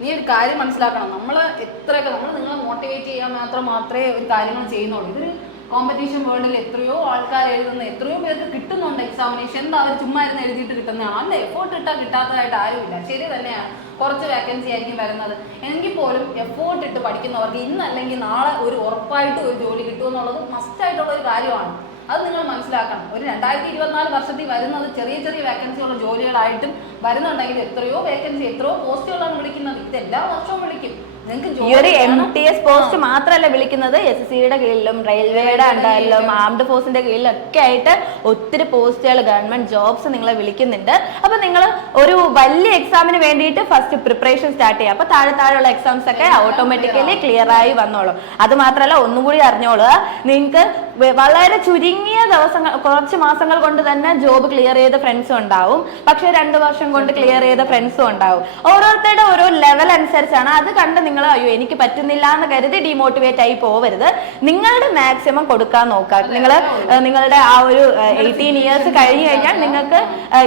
നീ ഒരു കാര്യം മനസ്സിലാക്കണം, നമ്മള് എത്രയൊക്കെ നമ്മൾ നിങ്ങളെ മോട്ടിവേറ്റ് ചെയ്യാൻ മാത്രമേ ഒരു കാര്യങ്ങൾ ചെയ്യുന്നുള്ളൂ. ഇതൊരു കോമ്പറ്റീഷൻ വേൾഡിൽ എത്രയോ ആൾക്കാർ എഴുതുന്ന, എത്രയോ പേർക്ക് കിട്ടുന്നുണ്ട് എക്സാമിനേഷൻ. എന്താ അവർ ചുമ്മാ ഇരുന്ന് എഴുതിയിട്ട് കിട്ടുന്നതാണ്. അല്ല, എഫോർട്ട് ഇട്ടാൽ കിട്ടാത്തതായിട്ട് ആരുമില്ല. ശരി തന്നെയാണ്, കുറച്ച് വേക്കൻസി ആയിരിക്കും വരുന്നത്. എങ്കിൽ പോലും എഫോർട്ട് ഇട്ട് പഠിക്കുന്നവർക്ക് ഇന്നല്ലെങ്കിൽ നാളെ ഒരു ഉറപ്പായിട്ട് ഒരു ജോലി കിട്ടുമെന്നുള്ളത് മസ്റ്റായിട്ടുള്ള ഒരു കാര്യമാണ്. അത് നിങ്ങൾ മനസ്സിലാക്കണം. ഒരു 2024 വർഷത്തിൽ വരുന്നത് ചെറിയ വേക്കൻസിയുള്ള ജോലികളായിട്ടും വരുന്നുണ്ടെങ്കിൽ എത്രയോ വേക്കൻസി, എത്രയോ പോസ്റ്റുകളാണ് വിളിക്കുന്നത്. ഇത് എല്ലാ വർഷവും വിളിക്കും. ഈ ഒരു MTS പോസ്റ്റ് മാത്രമല്ല വിളിക്കുന്നത്, SSC-യുടെ കീഴിലും റെയിൽവേയുടെ അണ്ടറിലും ആംഡ് ഫോഴ്സിന്റെ കീഴിലും ഒക്കെ ആയിട്ട് ഒത്തിരി പോസ്റ്റുകൾ, ഗവൺമെന്റ് ജോബ്സ് നിങ്ങളെ വിളിക്കുന്നുണ്ട്. അപ്പൊ നിങ്ങൾ ഒരു വലിയ എക്സാമിന് വേണ്ടിയിട്ട് ഫസ്റ്റ് പ്രിപ്പറേഷൻ സ്റ്റാർട്ട് ചെയ്യുക. അപ്പൊ താഴെയുള്ള എക്സാംസ് ഒക്കെ ഓട്ടോമാറ്റിക്കലി ക്ലിയർ ആയി വന്നോളൂ. അത് മാത്രമല്ല, ഒന്നുകൂടി അറിഞ്ഞോളൂ, നിങ്ങൾക്ക് വളരെ ചുരുങ്ങിയ ദിവസങ്ങൾ, കുറച്ച് മാസങ്ങൾ കൊണ്ട് തന്നെ ജോബ് ക്ലിയർ ചെയ്ത ഫ്രണ്ട്സും ഉണ്ടാവും, പക്ഷെ 2 വർഷം കൊണ്ട് ക്ലിയർ ചെയ്ത ഫ്രണ്ട്സും ഉണ്ടാവും. ഓരോരുത്തരുടെ ഓരോ ലെവൽ അനുസരിച്ചാണ്. അത് കണ്ട് നിങ്ങൾ അയ്യോ എനിക്ക് പറ്റുന്നില്ല എന്ന് കരുതി ഡിമോട്ടിവേറ്റ് ആയി പോവരുത്. നിങ്ങളുടെ മാക്സിമം കൊടുക്കാൻ നോക്കുക. നിങ്ങളുടെ ആ ഒരു 18 ഇയേഴ്സ് കഴിഞ്ഞു കഴിഞ്ഞാൽ നിങ്ങൾക്ക്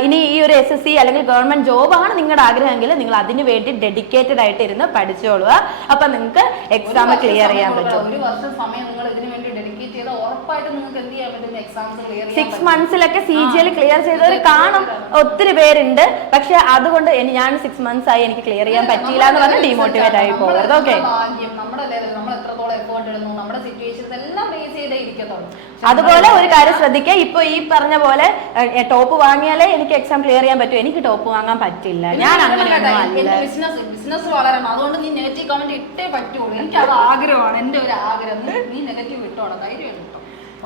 ഇനി ഈ ഒരു SSC അല്ലെങ്കിൽ ഗവൺമെന്റ് ജോബാണ് നിങ്ങളുടെ ആഗ്രഹമെങ്കിൽ നിങ്ങൾ അതിനു വേണ്ടി ഡെഡിക്കേറ്റഡ് ആയിട്ട് ഇരുന്ന് പഠിച്ചോളുക. അപ്പൊ നിങ്ങൾക്ക് എക്സാം ക്ലിയർ ചെയ്യാൻ പറ്റും. 6 മന്ത്സിലൊക്കെ CGL ക്ലിയർ ചെയ്തവർ കാണും, ഒത്തിരി പേരുണ്ട്. പക്ഷെ അതുകൊണ്ട് ഞാൻ 6 മന്ത്സ് ആയി എനിക്ക് ക്ലിയർ ചെയ്യാൻ പറ്റിയില്ല എന്ന് പറഞ്ഞ് ഡിമോട്ടിവേറ്റ് ആയി പോകരുത്. ഓക്കെ, അതുപോലെ ഒരു കാര്യം ശ്രദ്ധിക്കുക, ഇപ്പൊ ഈ പറഞ്ഞ പോലെ ടോപ്പ് വാങ്ങിയാലേ എനിക്ക് എക്സാം ക്ലിയർ ചെയ്യാൻ പറ്റും, എനിക്ക് ടോപ്പ് വാങ്ങാൻ പറ്റില്ല, ഞാൻ അങ്ങനെ ബിസിനസ് വളരണം. അതുകൊണ്ട് നീ നെഗറ്റീവ് കമന്റ് ഇട്ടേ പറ്റുള്ളൂ. എനിക്ക് അത് ആഗ്രഹമാണ്, എന്റെ ഒരു ആഗ്രഹം. നീ നെഗറ്റീവ് ഇട്ടോളാം, ധൈര്യം കിട്ടും.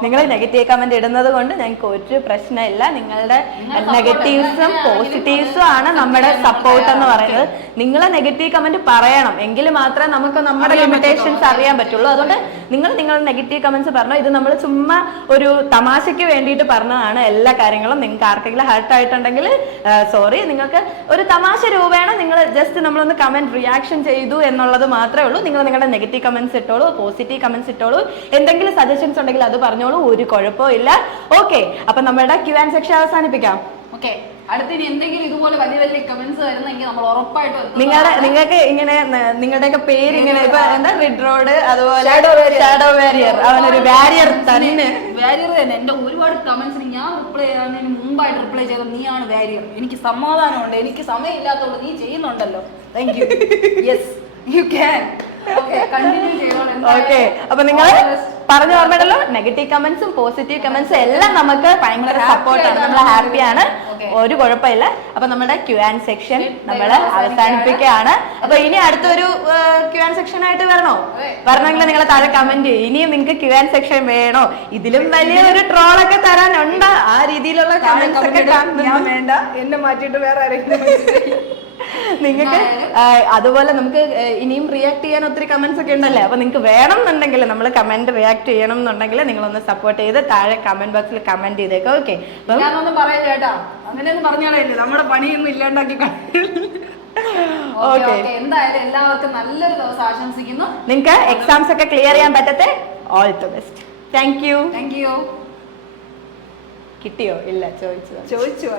നിങ്ങൾ നെഗറ്റീവ് കമന്റ് ഇടുന്നത് കൊണ്ട് ഞങ്ങൾക്ക് ഒരു പ്രശ്നമില്ല. നിങ്ങളുടെ നെഗറ്റീവ്സും പോസിറ്റീവ്സും ആണ് നമ്മുടെ സപ്പോർട്ട് എന്ന് പറയുന്നത്. നിങ്ങളെ നെഗറ്റീവ് കമന്റ് പറയണം, എങ്കിൽ മാത്രമേ നമുക്ക് നമ്മുടെ ലിമിറ്റേഷൻസ് അറിയാൻ പറ്റുള്ളൂ. അതുകൊണ്ട് നിങ്ങൾ നിങ്ങളുടെ നെഗറ്റീവ് കമന്റ്സ് പറഞ്ഞു. ഇത് നമ്മൾ ചുമ്മാ ഒരു തമാശയ്ക്ക് വേണ്ടിയിട്ട് പറഞ്ഞതാണ്. എല്ലാ കാര്യങ്ങളും നിങ്ങൾക്ക് ആർക്കെങ്കിലും ഹർട്ട് ആയിട്ടുണ്ടെങ്കിൽ സോറി. നിങ്ങൾക്ക് ഒരു തമാശ രൂപേണ നിങ്ങൾ ജസ്റ്റ് നമ്മളൊന്ന് കമന്റ് റിയാക്ഷൻ ചെയ്തു എന്നുള്ളത് മാത്രമേ ഉള്ളൂ. നിങ്ങൾ നിങ്ങളുടെ നെഗറ്റീവ് കമന്റ്സ് ഇട്ടോളൂ, പോസിറ്റീവ് കമന്റ്സ് ഇട്ടോളൂ, എന്തെങ്കിലും സജഷൻസ് ഉണ്ടെങ്കിൽ അത് പറഞ്ഞോളൂ, ഒരു കുഴപ്പവും ഇല്ല. ഓക്കെ, അപ്പൊ നമ്മുടെ Q&A സെക്ഷൻ അവസാനിപ്പിക്കാം. ഓക്കെ, അടുത്തിനി എന്തെങ്കിലും ഇതുപോലെ വലിയ വലിയ കമന്റ്സ് വരുന്നെങ്കിൽ നമ്മൾ ഉറപ്പായിട്ടും നിങ്ങൾക്ക് ഇങ്ങനെ നിങ്ങളുടെയൊക്കെ പേര് ഇങ്ങനെ ഇപ്പൊ എന്താ റിഡ് റോഡ്, അതുപോലെ ഷാഡോ വാരിയർ, അവനൊരു വാരിയർ തന്നെ. വാരിയർ തന്നെ. എന്റെ ഒരുപാട് കമന്റ്സിന് ഞാൻ റിപ്ലൈ ചെയ്യാൻ മുമ്പായിട്ട് റിപ്ലൈ ചെയ്തത് നീയാണ് വാരിയർ. എനിക്ക് സമാധാനമുണ്ട്, എനിക്ക് സമയമില്ലാത്തതുകൊണ്ട് നീ ചെയ്യുന്നുണ്ടല്ലോ. Thank you. Yes, you can. Okay, അപ്പൊ നിങ്ങൾ പറഞ്ഞു ഓർമ്മയുണ്ടല്ലോ, നെഗറ്റീവ് കമന്റ്സും പോസിറ്റീവ് കമന്റ്സും എല്ലാം നമുക്ക് ഭയങ്കര സപ്പോർട്ടാണ്, നമ്മൾ ഹാപ്പിയാണ്, ഒരു കുഴപ്പമില്ല. അപ്പൊ നമ്മുടെ Q&A സെക്ഷൻ നമ്മൾ അവസാനിപ്പിക്കുകയാണ്. അപ്പൊ ഇനി അടുത്തൊരു Q&A സെക്ഷൻ ആയിട്ട് വരണമെങ്കിൽ നിങ്ങൾ താഴെ കമന്റ് ചെയ്യും. ഇനിയും നിങ്ങൾക്ക് Q&A സെക്ഷൻ വേണോ, ഇതിലും വലിയ ഒരു ട്രോളൊക്കെ തരാനുണ്ട്, ആ രീതിയിലുള്ള കമന്റ്സ് ഒക്കെ കാണുന്നു. വേണ്ട, എന്നെ മാറ്റിയിട്ട് വേറെ ആരെങ്കിലും നിങ്ങൾക്ക് അതുപോലെ നമുക്ക് ഇനിയും റിയാക്ട് ചെയ്യാൻ ഒത്തിരി കമന്റ്സ് ഒക്കെ ഉണ്ടല്ലേ. അപ്പൊ നിങ്ങൾക്ക് വേണം എന്നുണ്ടെങ്കിൽ നമ്മൾ കമന്റ് റിയാക്ട് ചെയ്യണം എന്നുണ്ടെങ്കിൽ നിങ്ങളൊന്ന് സപ്പോർട്ട് ചെയ്ത് താഴെ കമന്റ് ബോക്സിൽ കമന്റ് ചെയ്തേക്കാം. ഓക്കെ, ഞാനൊന്നും പറയില്ല കേട്ടാ, അങ്ങനെയൊന്നും പറഞ്ഞാലേ നമ്മുടെ പണിയൊന്നും ഇല്ലാണ്ടാക്കി. ഓക്കെ, എന്തായാലും എല്ലാവർക്കും നല്ലൊരു ദിവസം ആശംസിക്കുന്നു. നിങ്ങൾക്ക് എക്സാംസ് ഒക്കെ ക്ലിയർ ചെയ്യാൻ പറ്റട്ടെ. All the best. Thank you. Thank you. കിട്ടിയോ? ഇല്ല, ചോദിച്ചു.